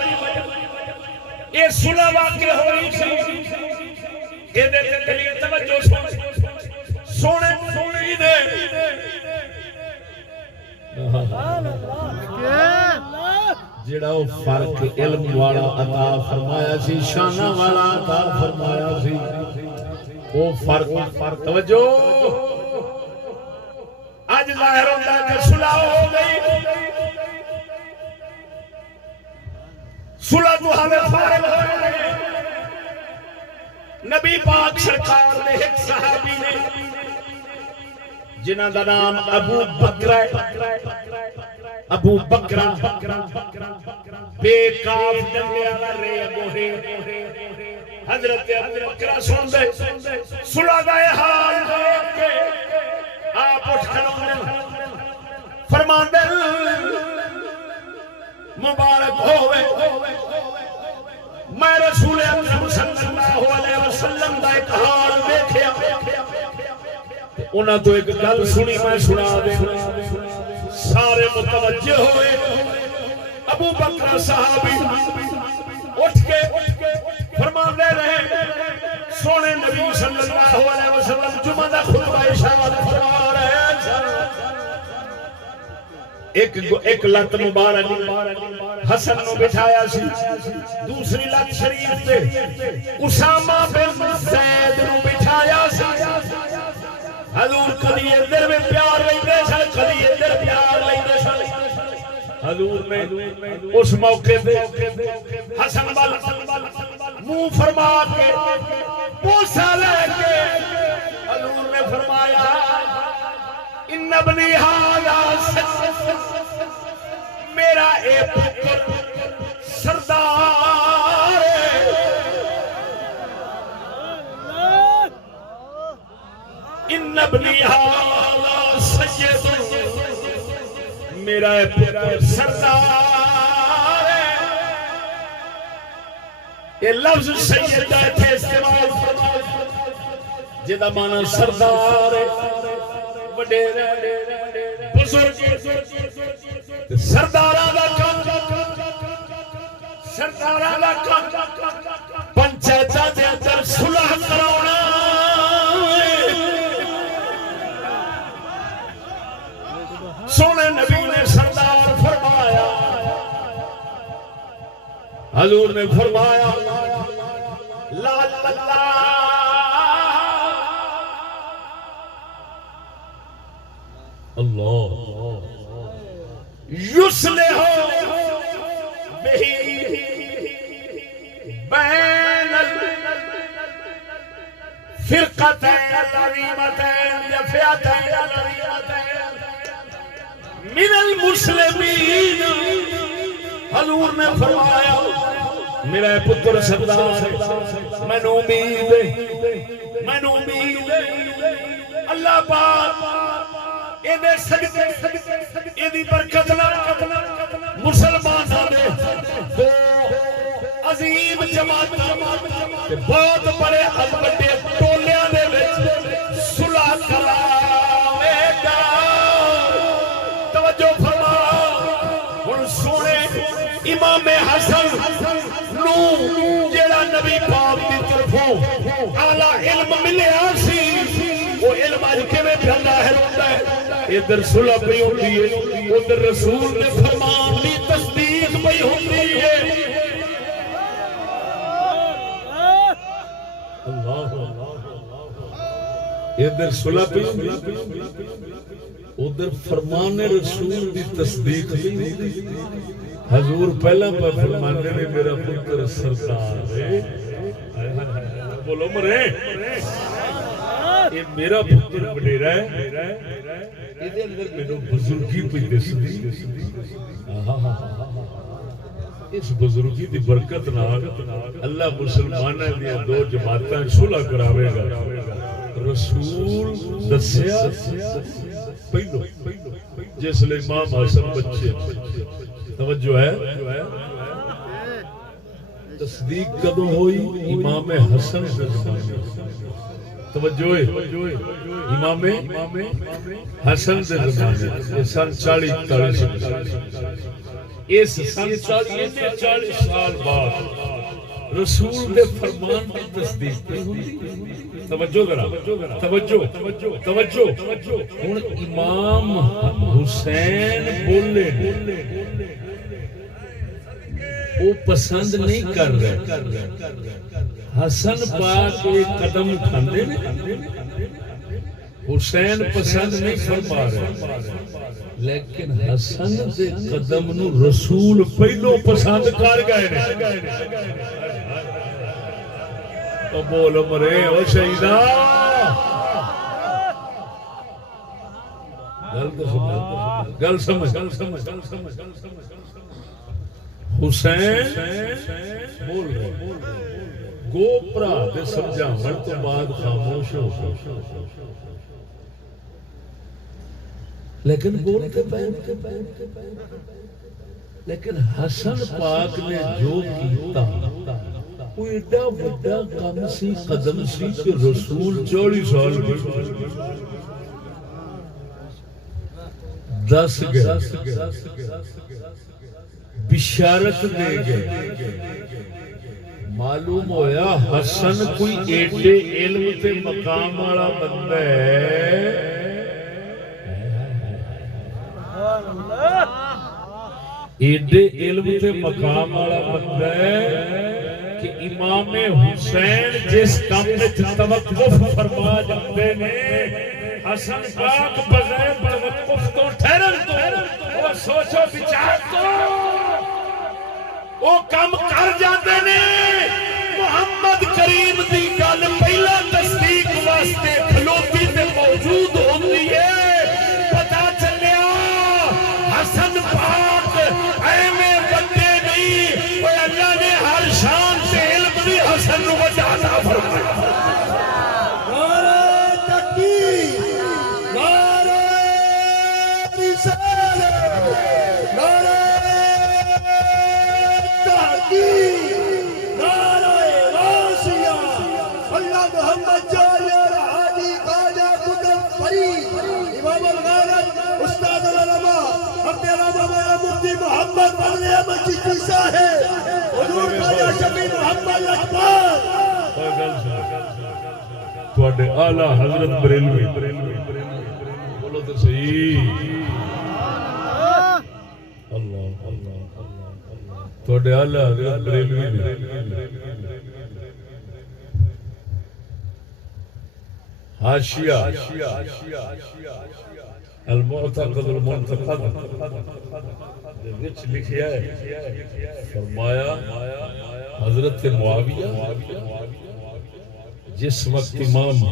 یہ صلح واقع ہوئی سی۔ اے دے دلیل توجہ سونے نے جڑا وہ فرق علم والا عطا فرمایا سی، شانہ والا عطا فرمایا سی، وہ فرق توجہ اج ظاہر ہوتا ہے کہ صلح ہو گئی، صلح تو ہمیں فارغ ہو گئے۔ نبی پاک سرکار نے ایک صحابی نے جنہاں دا نام ابو بکر بے کاف ڈنڈے والا رے گوہے حضرت ابو بکر سن دے صلح دا حال دیکھ کے آپ اٹھ کھڑے فرماندے مبارک ہوئے میں رسول اکرم صلی اللہ علیہ وسلم دا ایک حال دیکھیا، انہاں تو ایک گل سنی میں سنا دے، سارے متوجہ ہوئے۔ ابو بکر صحابی اٹھ کے فرماندے رہے سونے نبی صلی اللہ علیہ وسلم جمعہ دا خطبہ ارشاد فرما رہے ہیں، ایک لت مبارک حسن نو بٹھایا سی، دوسری لت شریف تے اسامہ بن زید نو بٹھایا سی۔ حضور کدی ادھر میں پیار لیندے سن، کدی ادھر پیار لیندے سن۔ حضور نے اس موقع تے حسن وال منہ فرما کے بوسا لے کے حضور نے فرمایا ان ابنی ھذا میرا اے پتر سردار ان ابنی ھذا سید میرا اے پتر سردار یہ لفظ سید ہے استعمال جدا مانا سردار وڈیرے بزرگ سرداراں دا کام سرداراں دا کام پنچایتاں دے اندر صلح کراونا سونے نبی نے سردار فرمایا حضور نے فرمایا لا اللہ اللہ یصلح بہ بین الفرقتین العظیمتین یا فئتین العظیمتین من المسلمین حضور نے فرمایا میرا پتر سردار میں نو امید اللہ پاک ایدے سجدے ایدی برکت نال مسلماناں دے دو عظیم جماعتاں بہت بڑے بڑے ٹولیاں دے وچ صلح کراوے گا توجہ فرما ہن سونے امام حسن نو جیڑا نبی پاک دی طرفوں اعلی علم ملیا سی وہ علم اج کیویں پھردا ہے ادھر صلح پئی ہوندی ہے ادھر رسول نے فرمان دی تصدیق پئی ہوندی ہے اللہ ادھر صلح پئی ہوندی ادھر فرمان رسول دی تصدیق پئی ہوندی حضور پہلا پر فرمانے نے میرا پتر سردار ہے بولو مرے یہ میرا پتر وڈیرا ہے ادھر اندر مینوں بزرگی پئی دسدی اس بزرگی دی برکت نال اللہ مسلماناں دی دو جماعتاں صلح کراوے گا رسول دسیا پہلو جس لے امام حسن بچے توجہ ہے تصدیق کدوں ہوئی امام حسن سے زمانے توجہ ہے امام حسن سے زمانے سن 40 اس سن 40 سال بعد رسول دے فرمان کی تصدیق ہوئی توجہ ذرا توجہ ہن امام حسین بولے وہ پسند نہیں کر رہے حسن پاک ایک قدم اٹھاندے نے حسین پسند نہیں فرما رہے لیکن حسن دے قدم نو رسول پہلو پسند کر گئے نے تو بولو مرے او شہیدہ گل سمجھ حسین بول رہے گو پرا دے سمجھاون تو بعد خاموش ہو لیکن بولتے پہ لیکن حسن پاک نے جو کیتا وہ ایڈا بڑا کام سی قدم سی کہ رسول 40 سال دس گئے بشارت دے گئے معلوم ہویا حسن کوئی ایڈے علم تے مقام والا بندہ ہے ایڈے علم تے مقام والا بندہ ہے کہ امام حسین جس کام میں توقف فرما جاتے نے حسن پاک بغیر توقف تو ٹھہرن تو اور سوچو بچار تو وہ کام کر جاتے نے محمد کریم کریم دی گل پہلا تصدیق واسطے کھلوتی تے موجود ہوندی ہے پتہ چلیا حسن پاک ایویں بندے نہیں وہ اللہ نے ہر شان تے علم دی حسن نو وجہ عطا فرمایا نعرہ تکبیر نعرہ رسالت نعرہ تحقیق نعرہ غوثیہ اللہ محمد جالیار حاجی خواجہ قطب فرید امام الغیرت استاد العلماء حضرت علامہ مولانا مفتی محمد فضل احمد چشتی صاحب حضور خواجہ شفیع محمد اقبال تواڈے اعلی حضرت بریلوی بولو تو صحیح اللہ تواڈے اعلی حضرت بریلوی نے حاشیہ المعتقد المنتقد وچ لکھیا ہے فرمایا حضرت معاویہ جس وقت امام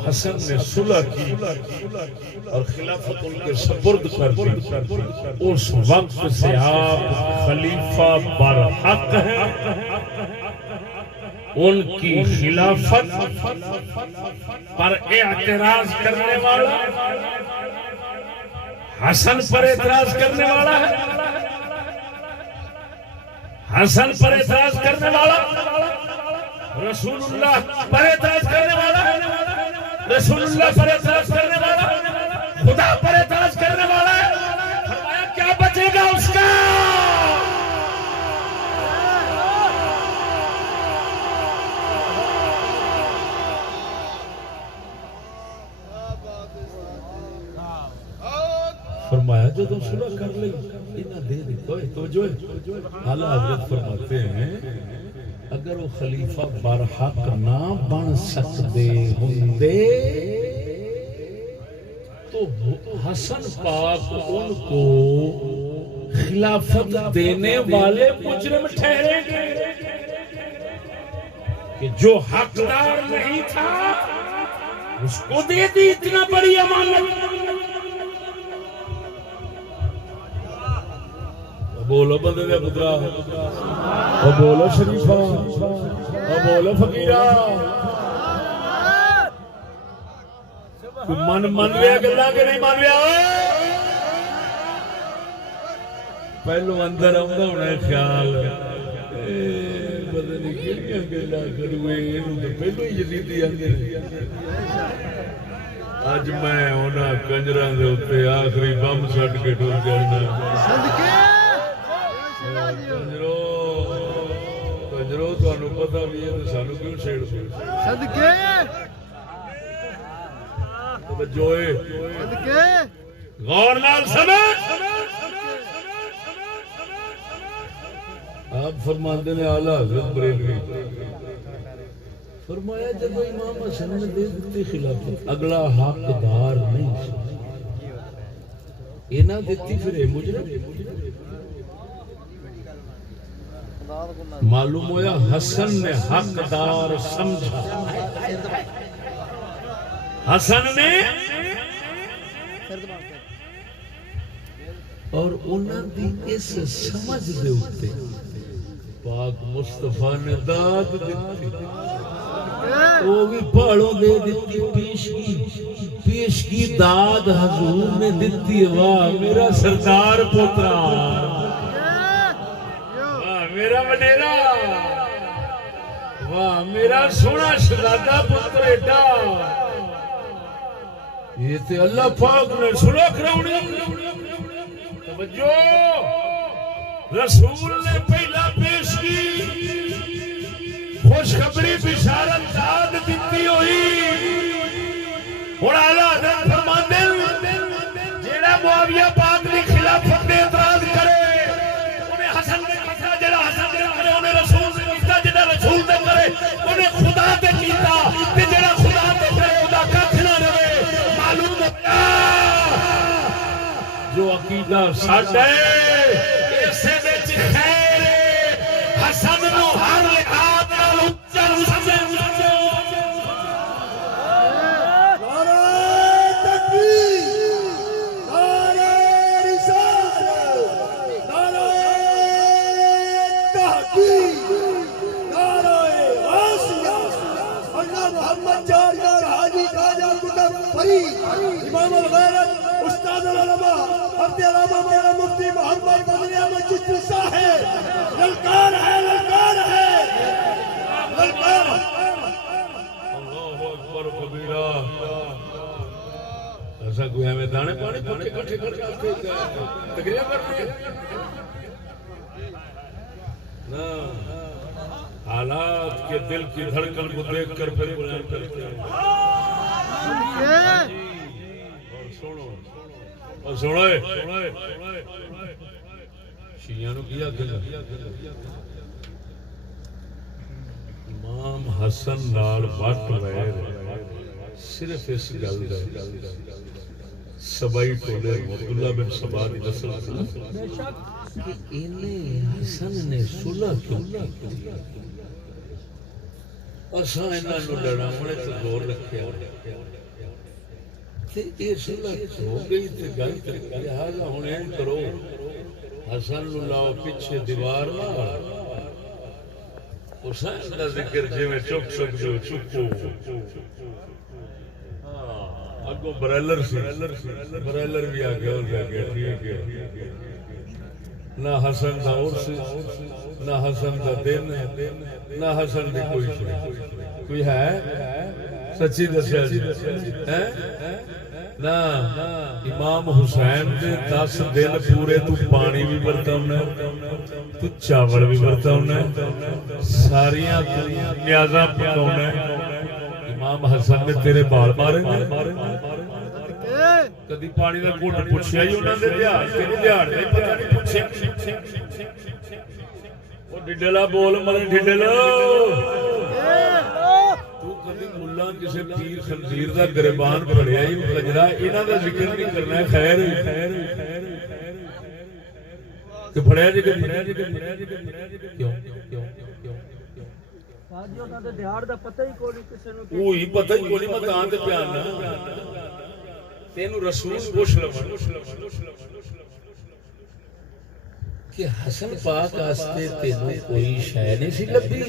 حسن نے صلح کی اور خلافت ان کے سپرد کر دی اس وقت سے آپ خلیفہ برحق ہیں ان کی خلافت پر اعتراض کرنے والا حسن پر اعتراض کرنے والا ہے حسن پر اعتراض کرنے والا رسول اللہ پر اعتراض کرنے والا رسول اللہ پر اعتراض کرنے والا خدا پر اعتراض کرنے والا ہے فرمایا کیا بچے گا اس کا فرمایا جو تم صلح کر لیں انہیں دے دی تو جو اعلیٰ حضرت فرماتے ہیں اگر وہ خلیفہ برحق نہ بن سکتے ہوندے تو حسن پاک ان کو خلافت دینے والے مجرم ٹھہریں گے کہ جو حقدار نہیں تھا اس کو دے دی اتنا بڑی امانت بولو بندے دے پترا او بولو شریفہ او بولو فقیرہ من لیا گلا کہ نہیں من لیا پہلو اندر آؤں ہونا خیال پتہ نہیں کہڑیاں گلا کروے اینوں پہلو ہی جدیدی آندے اج میں انہاں کنجراں دے اوتے آخری بم سٹ کے ٹر جانا صدقے کنجرو تانوں پتہ بھی ہے تے سانوں کیوں چھیڑ دے صدقے توجہ ہے صدقے غور نال سمجھ آپ فرماتے ہیں اعلیٰ حضرت بریلوی فرمایا جب امام حسن نے دے دیتی خلافت اگلا حقدار نہیں یہ نہ دیتی پھر اے مجرم معلوم ہویا حسن نے حقدار سمجھا حسن نے اور انہاں دی اس سمجھ دے اوتے پاک مصطفیٰ نے داد دیتی وہ بھی پہاڑوں دے دیتی پیش کی داد حضور نے دیتی واہ میرا سردار پوترا واہ میرا وڈیرا واہ میرا سونا شہزادہ پتر ایڈا یہ تے اللہ پاک نے سلو کراؤنی توجہ رسول نے پہلا پیش کی خوشخبری بشارت داد دیتی ہوئی اور اعلیٰ حضرت فرماندے جیڑا معاویہ پاک دی خلافت دے اعتراض کرے انہیں حسن نے کیتا جیڑا حسن نے کرے انہیں رسول نے کیتا جیڑا رسول نے کرے انہیں خدا تے کیتا تے جیڑا خدا تے کرے ادا کچھ نہ رہے معلوم ہوتا جو عقیدہ سچ ہے اسے وچ خیر حسن نو ہر لحاظ نال اچا سمجھ علامہ ہفتے علامہ مولانا مفتی محمد فضل احمد چشتی صاحب للکار ہے للکار ہے للکار ہے اللہ اکبر کبیرہ ایسا کوئی ہمیں دانے پانے کٹھے کر کے تقریر کر رہے ہیں نا حالات کے دل کی دھڑکن کو دیکھ کر پھر بیان کرتے ہیں اور سنو شیعہ نو کیا کہ امام حسن نال وٹ ویر صرف اس گل دا سبائی ٹولے عبداللہ بن سبا دی نسل کہ انہیں حسن نے صلح کیوں کی اساں انہاں نو لڑاونے تے زور رکھیا تے یہ صلح ہو گئی تے گل تے لہذا ہن این کرو حسن نو لاؤ پیچھے دیوار نال حسین دا ذکر جویں چک سکدے ہو چکو اگو برائلر بھی آ گیا ٹھیک ہے نہ حسن دا عرس نہ حسن دا دن نہ حسن دی کوئی ہے سچی دسیا جی نہ امام حسین دے 10 دن پورے تو پانی بھی برتاونا تو چاول بھی برتاونا ساریاں نیازاں پکاونا امام حسن نے تیرے بال مارے کدی پانی دا گھٹ پوچھیا ہی انہاں دے دیہڑ تیری دیہڑ دا پتہ نہیں پوچھیا او ڈڈلا بول مرے ڈڈلا تو کدی ملا کسے پیر خنزیر دا گریبان پڑیا ہی کجرا انہاں دا ذکر نہیں کرنا ہے خیر کہ پڑیا جی کیوں وہی پتہ ہی کوئی میں تاں تے پیان نہ تینوں رسول پوچھ لواں کہ حسن پاک واسطے تینوں کوئی شے نہیں سی لبھی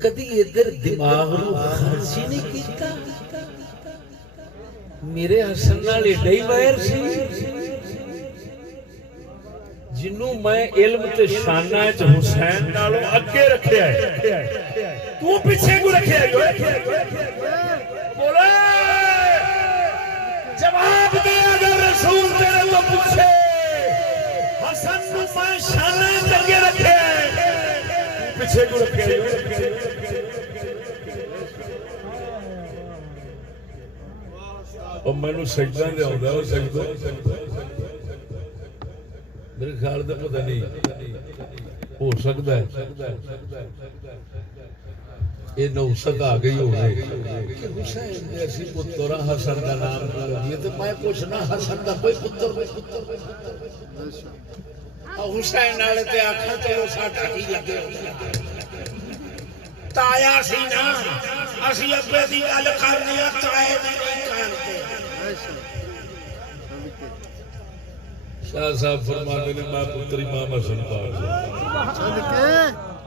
کدی ادھر دماغ نو خرچ ہی نہیں کیتا میرے حسن نال ایڈا ہی وائر سی جنوں میں علم تے شانہ وچ حسین نالوں اگے رکھیا ہے تو پیچھے کو رکھیا ہے بولے جواب دے اگر رسول تیرے تو پوچھے حسن نو میں شانہ وچ اگے رکھیا ہے تو پیچھے کو رکھیا ہے او مینوں سجدہ دے آوندا او سجدہ میرے خیال دا پتہ نہیں ہو سکتا ہے یہ نوست آ گئی ہونے کہ حسین دے اسی پترا حسن دا نام لیے تو میں پوچھنا حسن دا کوئی پتر حسین والے تے آکھاں چلو ساڈا کی لگے تایا سی نا اسی ابے دی گل کرنی ہے تائے دی نہیں کرتے شاہ صاحب فرماتے ہیں میں پتر امام حسن پاک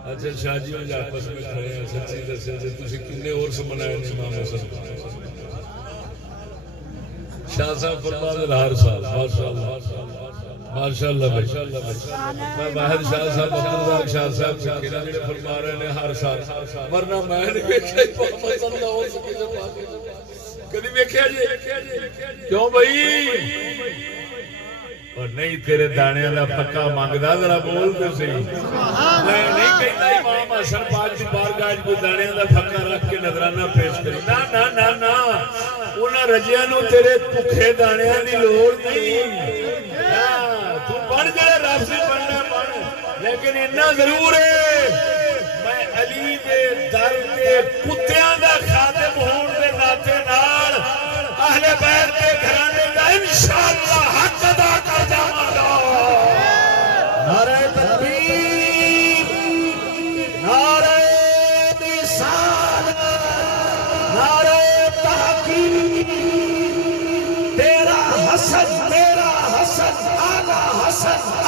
اچھا شاہ جی میں آپس میں کھڑے ہیں سچی دسیا جی تسی کنے اور سے منائے امام حسن پاک شاہ صاحب فرماتے ہیں ہر سال ماشاءاللہ بھائی میں باہر شاہ صاحب عبدالرزاق شاہ صاحب سے کہنا جڑے فرما رہے ہیں ہر سال ورنہ میں نے ویکھیا امام حسن دا ہو سکے کدی ویکھیا جی کیوں بھائی اور نہیں تیرے دانیاں دا پکا مانگدا ذرا بول تے صحیح میں نہیں کہتا امام حسن پاک دی بارگاہ کوئی دانیاں دا پکا رکھ کے نظرانہ پیش کرے نا نا نا نا انہاں رجیاں نو تیرے بھکھے دانیاں دی لوڑ نہیں تو پڑھ جڑے رب سے پڑھنا پڑھ لیکن اتنا ضرور ہے میں علی دے در کے کتیاں دا خادم ہون دے ناطے نال اہل بیت کے گھرانے کا انشاءاللہ حق ادا کر جاواں گا نعرہ تکبیر نعرہ رسالت نعرہ تحقیق تیرا حسن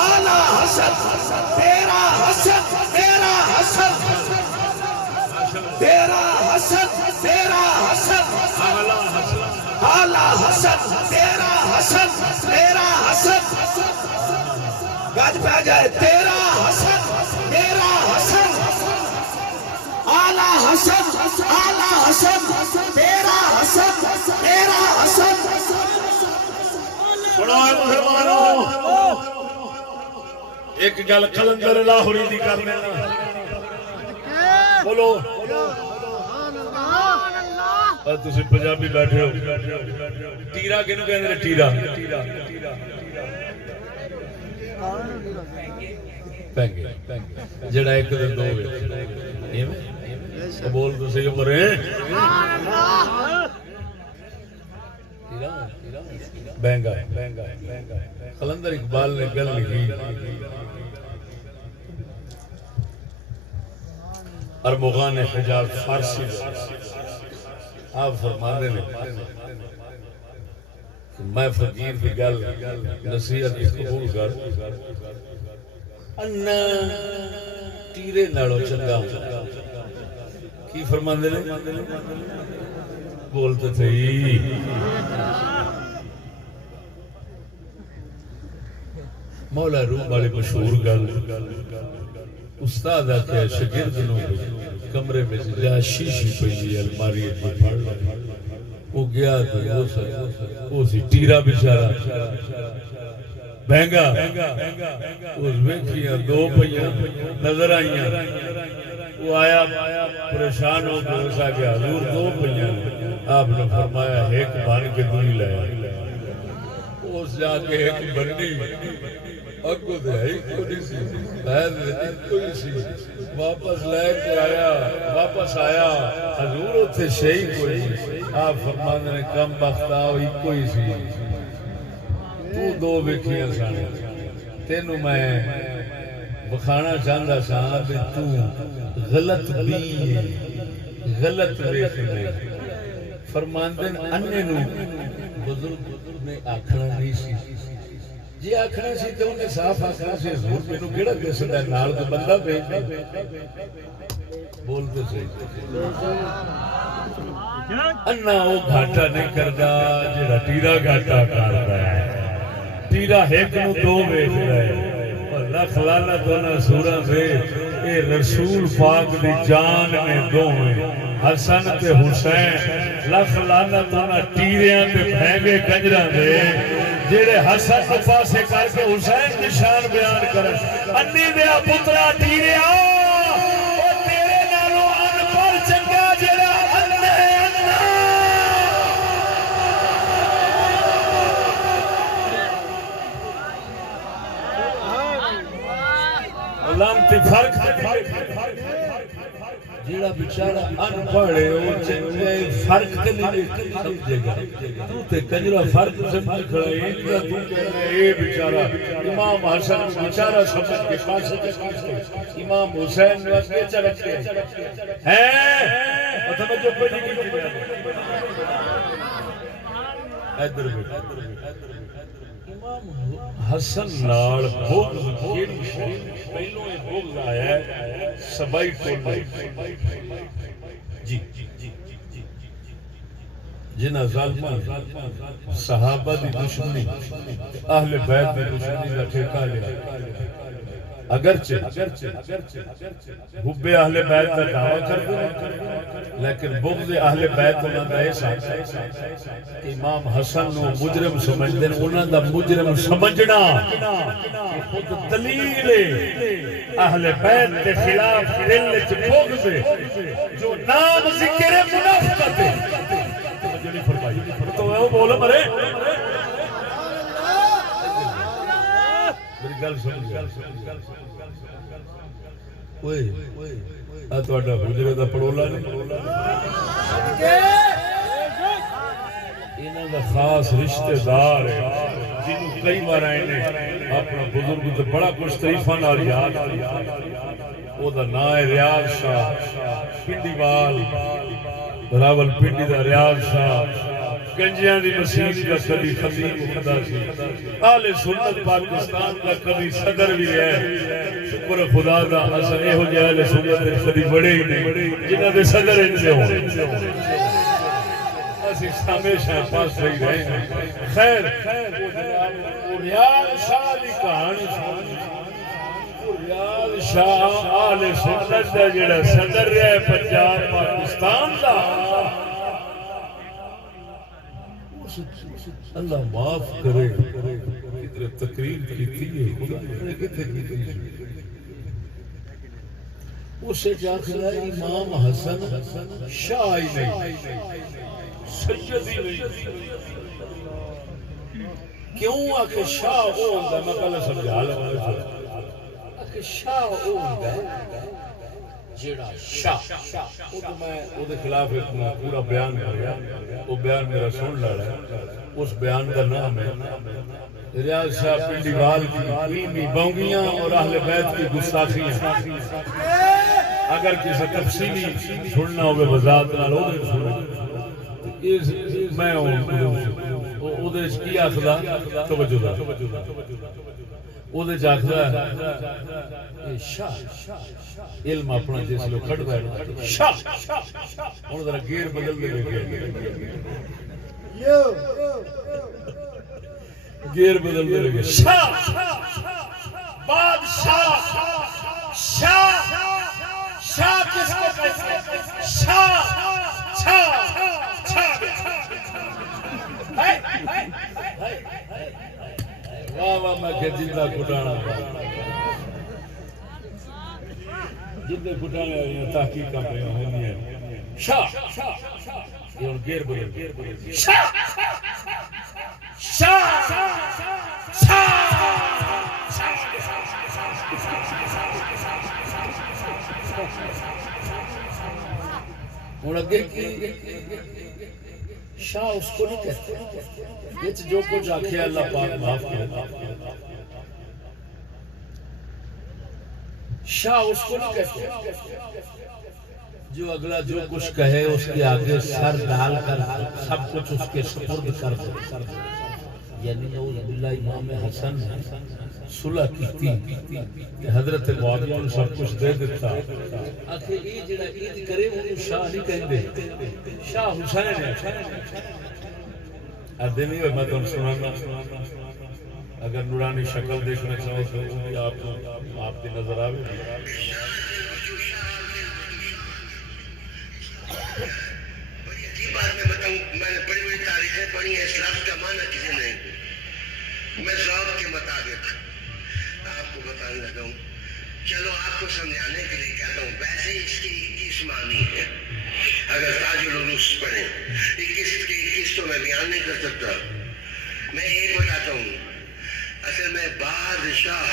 اعلی حسن تیرا حسن تیرا حسن تیرا حسن اعلی آلہ حسن تیرا حسن میرا حسن گاج پہ آ جائے تیرا حسن میرا حسن آلہ حسن تیرا حسن میرا حسن بڑھائے مسلمانوں ایک گل کلندر لاہوری دی کر لینا بولو تسی پنجابی بیٹھے ہو ٹیرا کینوں کہندے نے ٹیرا پینگے جڑا ایک دے دو ایویں بول تو صحیح عمر ہے بینگا قلندر اقبال نے گل لکھی ارمغان حجاز فارسی آپ فرمانے نے میں فقیر کی گل نصیحت کی قبول کر انا تیرے نالو چنگا کی فرمانے نے بولتے تھے مولا روم والے مشہور گل استاد آتے ہیں شگرد نو کمرے میں جا شیشی پہلی الماری پڑھ وہ گیا تو وہ سی ٹیرا بیچارہ بہنگا اس ویکھیاں دو پہیاں نظر آئیاں وہ آیا پریشان ہو کے اس آگے حضور دو پہیاں آپ نے فرمایا ایک بان کے دوئی لائے اس جا کے ایک بنی اگو دے ایک کوئی سی کوئی سی واپس لے کے واپس آیا حضور اتھے شہی کوئی آپ فرمانے نے کم بخت آؤ ایک کوئی سی تو دو ویکھیاں سانے تینوں میں بخانا چاندہ ساں کہ تو غلط بھی غلط ویکھنے فرماندن انہیں نو بزرگ نے آکھنا نہیں سی جی آکھنا سی تو انہیں صاف آکھنا سی حضور میں نو کیڑا دے سکتا ہے نال تو بندہ بھیج بولتے سے انہا وہ گھاٹا نہیں کردا جڑا ٹیرا گھاٹا کردا ہے ٹیرا ایک نو دو بیچ رہے اور لکھ لعنت ہونا سورہ سے اے رسول پاک دی جان میں دو ہیں حسن تے حسین لکھ لعنت ہونا ٹیریاں تے بھینگے کنجراں دے جیڑے حسن کو پاسے کر کے حسین نشان بیان کرن انی دیا پترا ٹیریا او تیرے نالو ان پر چنگا جیڑا انا ہے انا لانتی فرق جیڑا بیچارہ ان پڑھے وہ چنگے فرق کے لیے سمجھے گا تو تے کنجرہ فرق سمجھ کھڑا ہے تو کہنا ہے اے بیچارہ امام حسن بیچارہ سمجھ کے پاس امام حسین نے اس کے چلک کے ہیں اور توجہ پڑھی کی ادھر امام حسن نال بغض کیڑی شریف پہلو یہ بغض آیا ہے سبائی ٹولے جی جنہ ظالمان صحابہ دی دشمنی اہل بیت دی دشمنی کا ٹھیکہ لیا اگرچہ حب اہل بیت کا دعویٰ کرتے ہیں لیکن بغض اہل بیت انہوں کا ایسا امام حسن نو مجرم سمجھتے ہیں انہوں دا مجرم سمجھنا خود دلیل اہل بیت کے خلاف دل چ بغض جو نام ذکر منافقت ہے تو وہ بولو مرے میری گل سمجھ اوئے تہاڈا حجرے دا پڑولا نہیں انہاں دا خاص رشتہ دار ہے جنوں کئی بار آئے نے اپنا بزرگ تے بڑا کچھ تعریفاں نال یاد او دا نام ہے ریاض شاہ پنڈی وال راول پنڈی دا ریاض شاہ گنجیاں دی مسجد کا کبھی خطیب خدا سی اہل سنت پاکستان کا کبھی صدر بھی ہے شکر خدا دا اثر اے ہو جائے اہل سنت کبھی بڑے ہی نہیں جنہاں دے صدر ان سے ہوں اسی ہمیشہ پاس رہی رہے ہیں خیر وہ ریاض شاہ دی کہانی ریاض شاہ آل سنت دا جڑا صدر رہا ہے پنجاب پاکستان دا اللہ معاف کرے ادھر تقریر کی تھی خدا نے کتنے کی تھی اسے جاکھلا امام حسن شاہ ہی نہیں سید ہی نہیں کیوں آکے شاہ وہ ہوندہ میں پہلے سمجھا لگا آکے شاہ وہ ہوندہ جیڑا شاہ وہ تو میں وہ دے خلاف ایک پورا بیان کر رہا وہ بیان میرا سن لڑا ہے اس بیان کا نام ہے ریاض شاہ پنڈی وال کی علمی بونگیاں اور اہل بیت کی گستاخیاں اگر کسی تفصیلی سننا ہوگا وضاحت نال ہو گئے میں اودے کی آخدا توجہ دا اودے جاکھدا شاہ علم اپنا جس لو کھڑ دا شاہ ہن ذرا گیر بدل دے گیر بدل دے شاہ بادشاہ شاہ شاہ کس کو کہتے ہیں شاہ شاہ واہ واہ میں کہ جندہ کٹانا جندہ کٹانا تحقیق کا پیان ہونی ہے شاہ یہ ان گیر بدل شاہ شاہ شاہ ہوں اگے شاہ اس کو نہیں کہتے یہ جو کچھ آخیا اللہ پاک معاف کرے شاہ اس کو نہیں کہتے جو اگلا جو کچھ کہے اس کے آگے سر ڈال کر سب کچھ اس کے سپرد کر دے یعنی نعوذ باللہ امام حسن صلح کی کہ حضرت معاویہ نے سب کچھ دے دیتا آخر یہ جڑا عید کرے وہ شاہ نہیں کہیں دے شاہ حسین ہے ادھے نہیں ہوئے میں تو سنانا اگر نورانی شکل دیکھنا چاہو تو آپ کی نظر آوے بڑی عجیب بات میں بتاؤں میں نے بڑی بڑی تاریخیں پڑھی ہیں اسلام کا معنی کسی نے میں ذوق کے مطابق آپ کو بتانے لگا ہوں چلو آپ کو سمجھانے کے لیے کہتا ہوں ویسے اس کی 21 معنی ہے اگر تاج العروس پڑھیں 21 کے 21 تو میں بیان نہیں کر سکتا میں ایک بتاتا ہوں اصل میں بادشاہ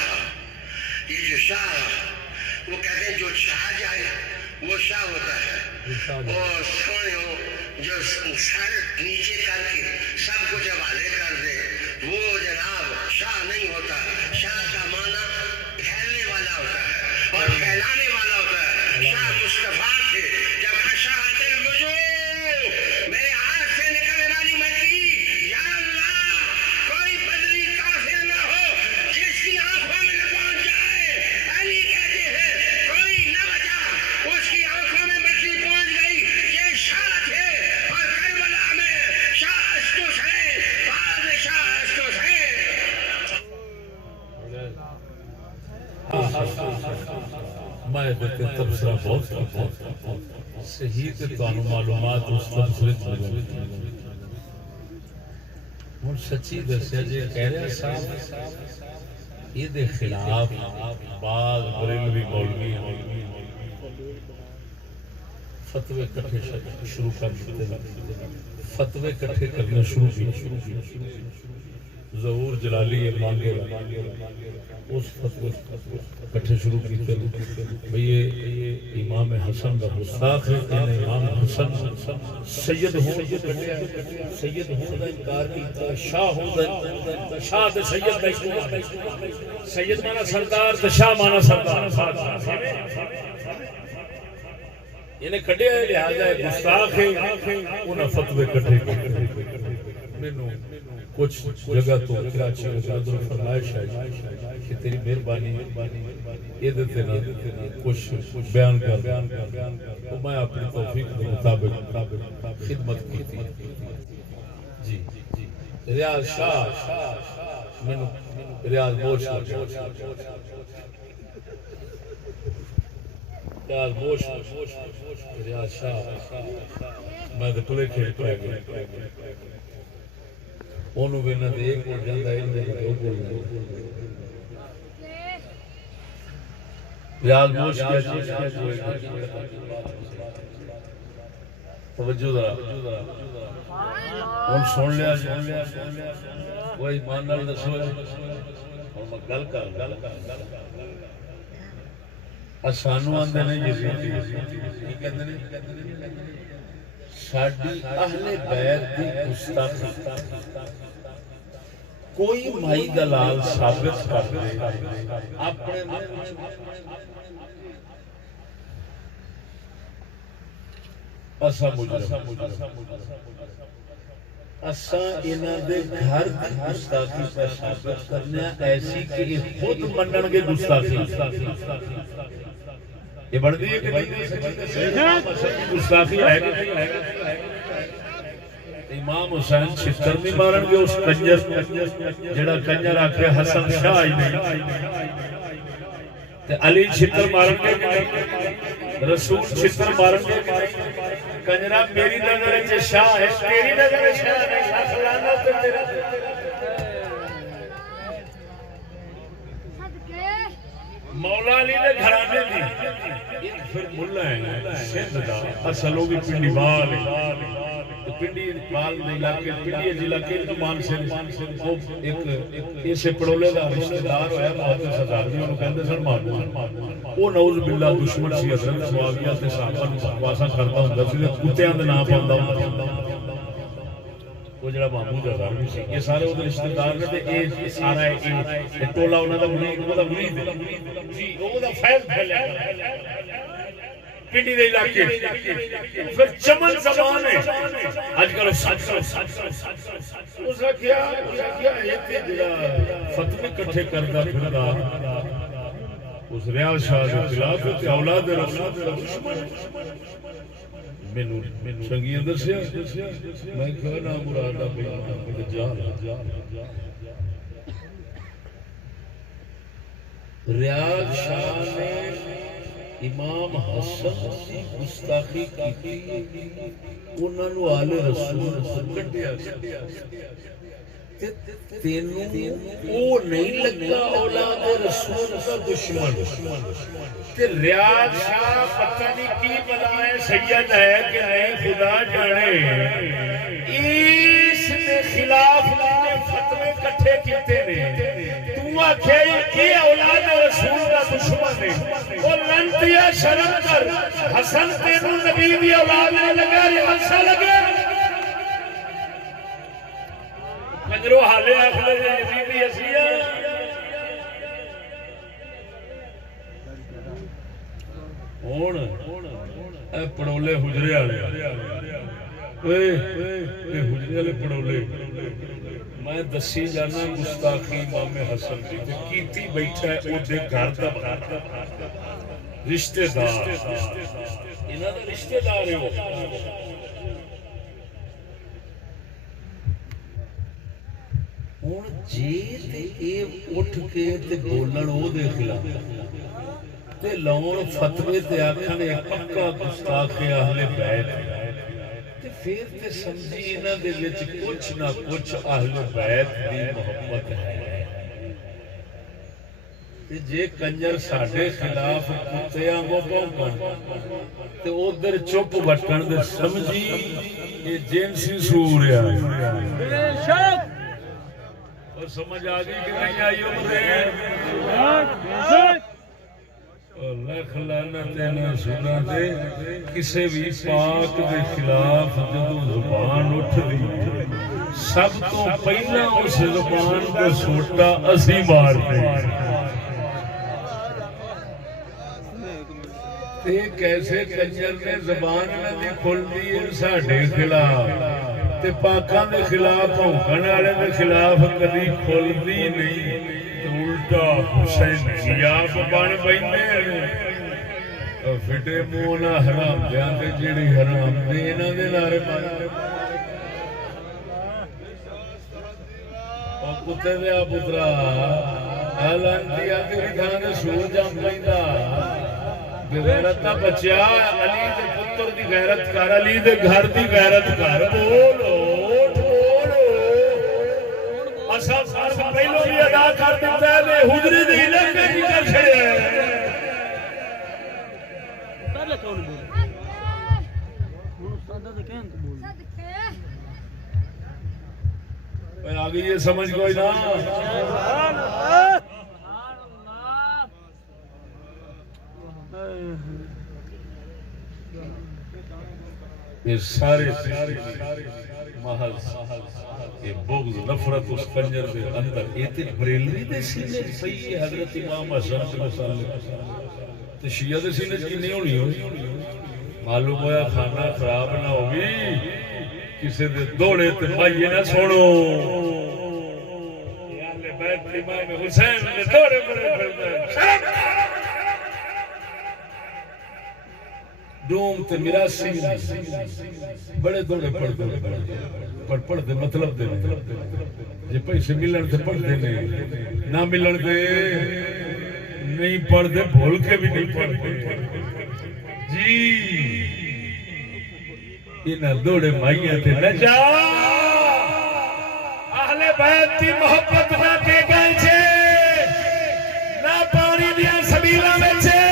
یہ جو شاہ وہ کہتے ہیں جو چھا جائے وہ شاہ ہوتا ہے اور سونے ہو جو سر نیچے کر کے سب کچھ حوالے کر دے وہ جناب شاہ نہیں ہوتا شاہ کا معنی پھیلنے والا ہوتا ہے اور پھیلانے والا ہوتا ہے شاہ مصطفیٰ تھے جب اشاعت الوجوہ میرے ہاتھ سے نکلنے والی مٹی یا اللہ کوئی بدری کافر نہ ہو جس کی آنکھوں میں نہ پہنچ جائے علی کہتے ہیں کوئی نہ بچا اس کی آنکھوں میں مٹی پہنچ گئی یہ شاہ تھے اور کربلا میں شاہ استوس ہے بادشاہ استوس ہے میں دیتے تبصرہ بہت صحیح تے تانوں معلومات اس تبصرے ہوں سچی دسیا جی کہہ رہے صاحب یہ دے خلاف بعض بریلوی مولوی فتوے کٹھے شروع کر دیتے فتوے کٹھے کرنے شروع کی ظہور جلالی مانگے اس فتوے کٹھے شروع کیتے بھئی یہ امام حسن کا گستاخ ہے امام حسن سید ہوں سید ہوں دا انکار کیتا شاہ ہوں دا شاہ دے سید دا سید مانا سردار تے شاہ مانا سردار انہیں کھڑے ہیں لہذا گستاخ ہے انہیں فتوے کٹھے کچھ جگہ تو کراچی میں ادھر فرمائش ہے کہ تیری مہربانی یہ دیتے نا کچھ بیان کر تو میں اپنی توفیق کے مطابق خدمت کی تھی جی ریاض شاہ مینوں ریاض بوش ریاض شاہ میں تو کلے کھیل پہ گیا انہوں بھی نہ دے ایک بول جاندہ ہے انہوں نے دو بول جاندہ ریاض بوش کیا چیز توجہ ذرا ان سن لیا وہ ایمان نال دسو اور میں گل کر اسانو آندے نے یزیدی کی کہندے نے ساڈی اہل بیت دی گستاخی کوئی مائی دلال ثابت کر دے اپنے اسا مجرم اسا انہاں دے گھر دی گستاخی پہ ثابت کرنے ایسی کہ خود منن کے گستاخی یہ بڑھ دی ہے کہ نہیں گستاخی ہے کہ نہیں امام حسین چھتر نہیں مارن گے اس کنجر جڑا کنجر آکھے حسن شاہ ہی نہیں تے علی چھتر مارن گے رسول چھتر مارن گے کنجرا میری نظر ہے شاہ ہے تیری نظر ہے شاہ نہیں لاکھ لعنت ہے تیرا مولا علی نے گھرانے دی پھر ملا ہے سندھ دا اصلوں کی پنڈی بال پنڈی بال نہیں لاکے پنڈی ضلع کے مان سے وہ ایک اسے پڑولے دا رشتہ دار ہویا بہت سردار جی انہوں کہندے سن مارو وہ نعوذ باللہ دشمن سی حضرت معاویہ تے صحابہ نوں بکواسا کردا ہوندا سی کتےاں دے نام پاوندا ہوندا وہ جڑا محمود ہزاروی سی یہ سارے وہ رشتہ دار نے تے اے سارا اے ٹولا انہاں دا مرید ہے جی وہ دا فیض پھیلیا پنڈی دے علاقے پھر چمن زبان ہے آج کل سچ اس نے کیا ایتھے جڑا فتوی کٹھے کردا پھردا اس ریاض شاہ دے خلاف تے اولاد رسول دا دشمن مینوں سنگیاں دسیا میں کہا نا مراد دا جا ریاض شاہ نے امام حسن کی گستاخی کی انہاں نوں آل رسول کڈیا تینوں او نہیں لگا اولاد رسول کا دشمن تے ریاض شاہ پتہ نہیں کی بلائے سید ہے کہ نہیں خدا جانے اس نے خلاف فتوے کٹھے کیتے نے تو آکھے کہ اولاد رسول کا دشمن ہے او لنتیا شرم کر حسن تینوں نبی دی اولاد نے لگا ریاض لگا کنجرو حالے آخر یزیدی اسیہ ہون اے پڑولے حجرے آلے اے حجرے آلے پڑولے میں دسی جانا گستاخی امام حسن کی کیتی بیٹھا ہے او دے گھر دا رشتہ دار انہاں دا رشتہ دار ہے وہ ہن جی تے اے اٹھ کے تے بولن او دے خلاف تے لاؤن فتوی تے آکھن پکا گستاخ اہل بیت تے پھر تے سمجھی انہاں دے وچ کچھ نہ کچھ اہل بیت دی محبت ہے تے جے کنجر ساڈے خلاف کتےاں کو بھونکن تے ادھر چپ بٹن تے سمجھی یہ جنسی سور ہے بے شک اور سمجھ آگئی کہ نہیں آئی لکھ لعنت انہاں سوراں تے کسے بھی پاک دے خلاف جدوں زبان اٹھ دی سب تو پہلا اس زبان کو سوٹا اسی مارتے تے کیسے کنجر نے زبان نہ دی کھل دی ساڈے خلاف تے پاکاں دے خلاف بھونکن والے دے خلاف کدی کھلدی نہیں تے الٹا حسین غیاب بن پیندے فٹے منہ نہ حرام دیاں تے جڑی حرام دے انہاں دے نعرے مارے کتے دیا پترا لانتی آتی تھانے سور جام پہندا غیرت نہ بچیا علی دے پتر دی غیرت کر علی دے گھر دی غیرت کر بولو اسا فرض پہلو بھی ادا کر دیتا ہے حجری دی علاقے کی کر چھڑے پہلے کون بول سادہ تے کہن بول آگے یہ سمجھ کوئی نہ یہ سارے محل یہ بغض نفرت اس کنجر کے اندر ایتے بریلوی دے سینے صحیح حضرت امام حسن سے مسئلہ تو شیعہ دے سینے کی نہیں ہونی معلوم ہوا کھانا خراب نہ ہوگی کسی دے دوڑے تے مائیے نہ سوڑو اہل بیت امام حسین نے دوڑے بڑے پھرتے ڈوم تے میراسی بڑے دوڑے پڑھتے مطلب دے جی پیسے ملن تے پڑھتے نہیں نہ ملن تے نہیں پڑھتے بھول کے بھی نہیں پڑھتے جی انہاں دوڑے مائیاں تے نہ جا اہل بیت کی محبت نہ دے گئے چھے نہ پانی دیا سبیلہ میں چھے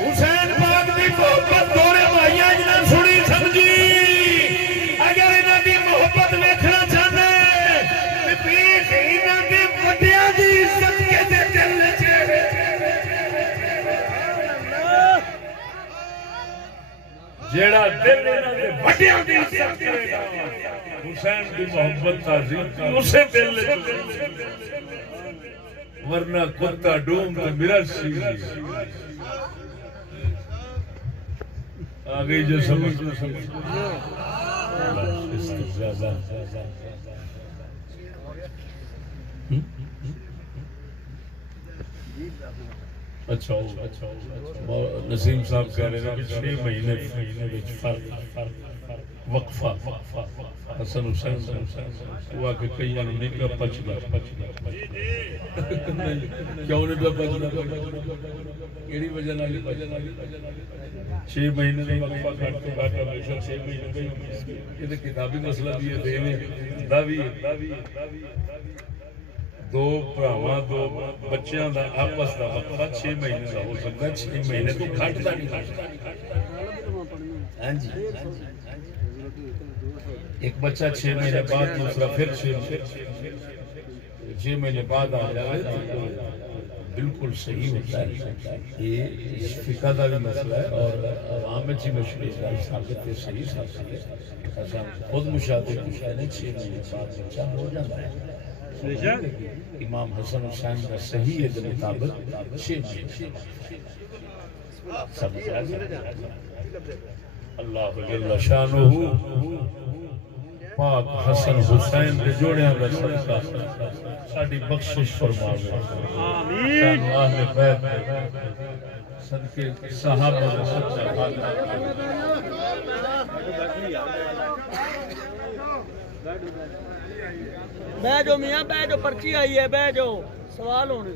حسین پاک دی محبت دوڑے مائیاں جنہ سنی سمجھی اگر انہاں دی محبت دیکھنا چاہنے پیٹ انہاں دی وڈیاں دی عزت کے دے دل چھے جیڑا دل انہاں دے وڈیاں دی عزت کرے گا حسین کی محبت تعظیم اسے دل لے ورنہ کتا ڈوم تے مرسی آگئی جو سمجھ اچھا نسیم صاحب کہہ رہے ہیں کہ 6 مہینے وقفہ حسن حسین ہوا کہ کئی یعنی نہیں پہ پچھلا کیوں نہیں پہ پچھلا کیڑی وجہ نہ 6 مہینے نہیں وقفہ کھاٹتے کھاٹا ہمیشہ 6 مہینے گئی یہ تو کتابی مسئلہ بھی ہے دیویں داوی دو پراواں دو بچیاں دا آپس دا وقفہ 6 مہینے دا ہو سکتا ہے 6 مہینے تو کھاٹتا نہیں ہاں جی ایک بچہ 6 مہینے بعد دوسرا پھر 6 مہینے بعد آ جائے تو بالکل صحیح ہوتا ہے یہ فقہ کا بھی مسئلہ ہے اور عوام میں چی مشہور ہے ثابت ہے صحیح ثابت ہے ایسا خود مشاہدے کچھ ہے 6 مہینے بعد بچہ ہو جاتا ہے امام حسن حسین کا صحیح ہے کے مطابق 6 مہینے اللہ جل شانہ پاک حسن حسین کے جوڑیاں کا صدقہ ساڈی بخشش فرماوے آمین اہل بیت صدقے صحابہ کا سچا خادم بیٹھو میاں بیٹھو پرچی آئی ہے بیٹھو سوال ہونے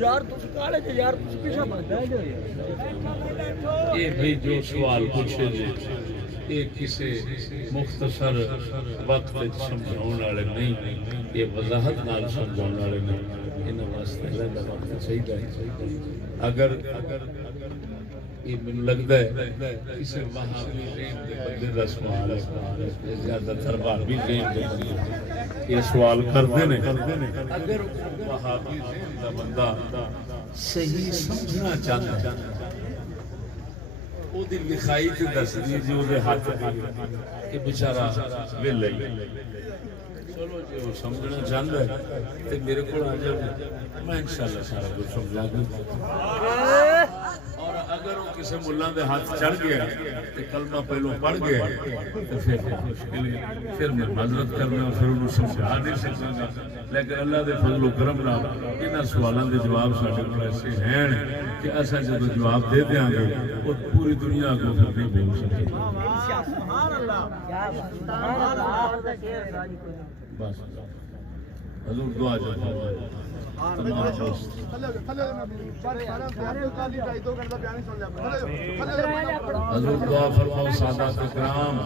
یار تُس کالے جو یار تُس پیچھا بندہ ہے یہ بھی جو سوال پوچھے جی یہ کسی مختصر وقت سمجھاؤں والے نہیں یہ وضاحت نال سمجھاؤں والے نہیں انہوں واسطے رہتا وقت چاہیے اگر یہ من لگتا ہے کسی وہابی ذہن دے بندے دا سوال ہے زیادہ تر وہابی ذہن دے بندے یہ سوال کرتے ہیں اگر وہابی ذہن دا بندہ صحیح سمجھنا چاہتا ہے وہ دی لکھائی تے دس دی جو دے ہاتھ کہ بیچارہ ویلے چلو جی وہ سمجھنا چاہتا ہے تے میرے کو آ جائے میں انشاءاللہ سارا کچھ سمجھا دوں اور اگر وہ کسی ملہ دے ہاتھ چڑھ گیا تو کلمہ پہلو پڑھ گیا تو پھر میں معذرت کرنا پھر انہوں سمجھا نہیں سکتا لیکن اللہ دے فضل و کرم نال انہاں سوالاں دے جواب ساڈے کول ایسے ہیں کہ اساں جب جواب دے دیاں گے وہ پوری دنیا کو پھر نہیں بول سکتے بس حضور دعا جو تمام دوست حضور دعا فرماؤ سادات کرام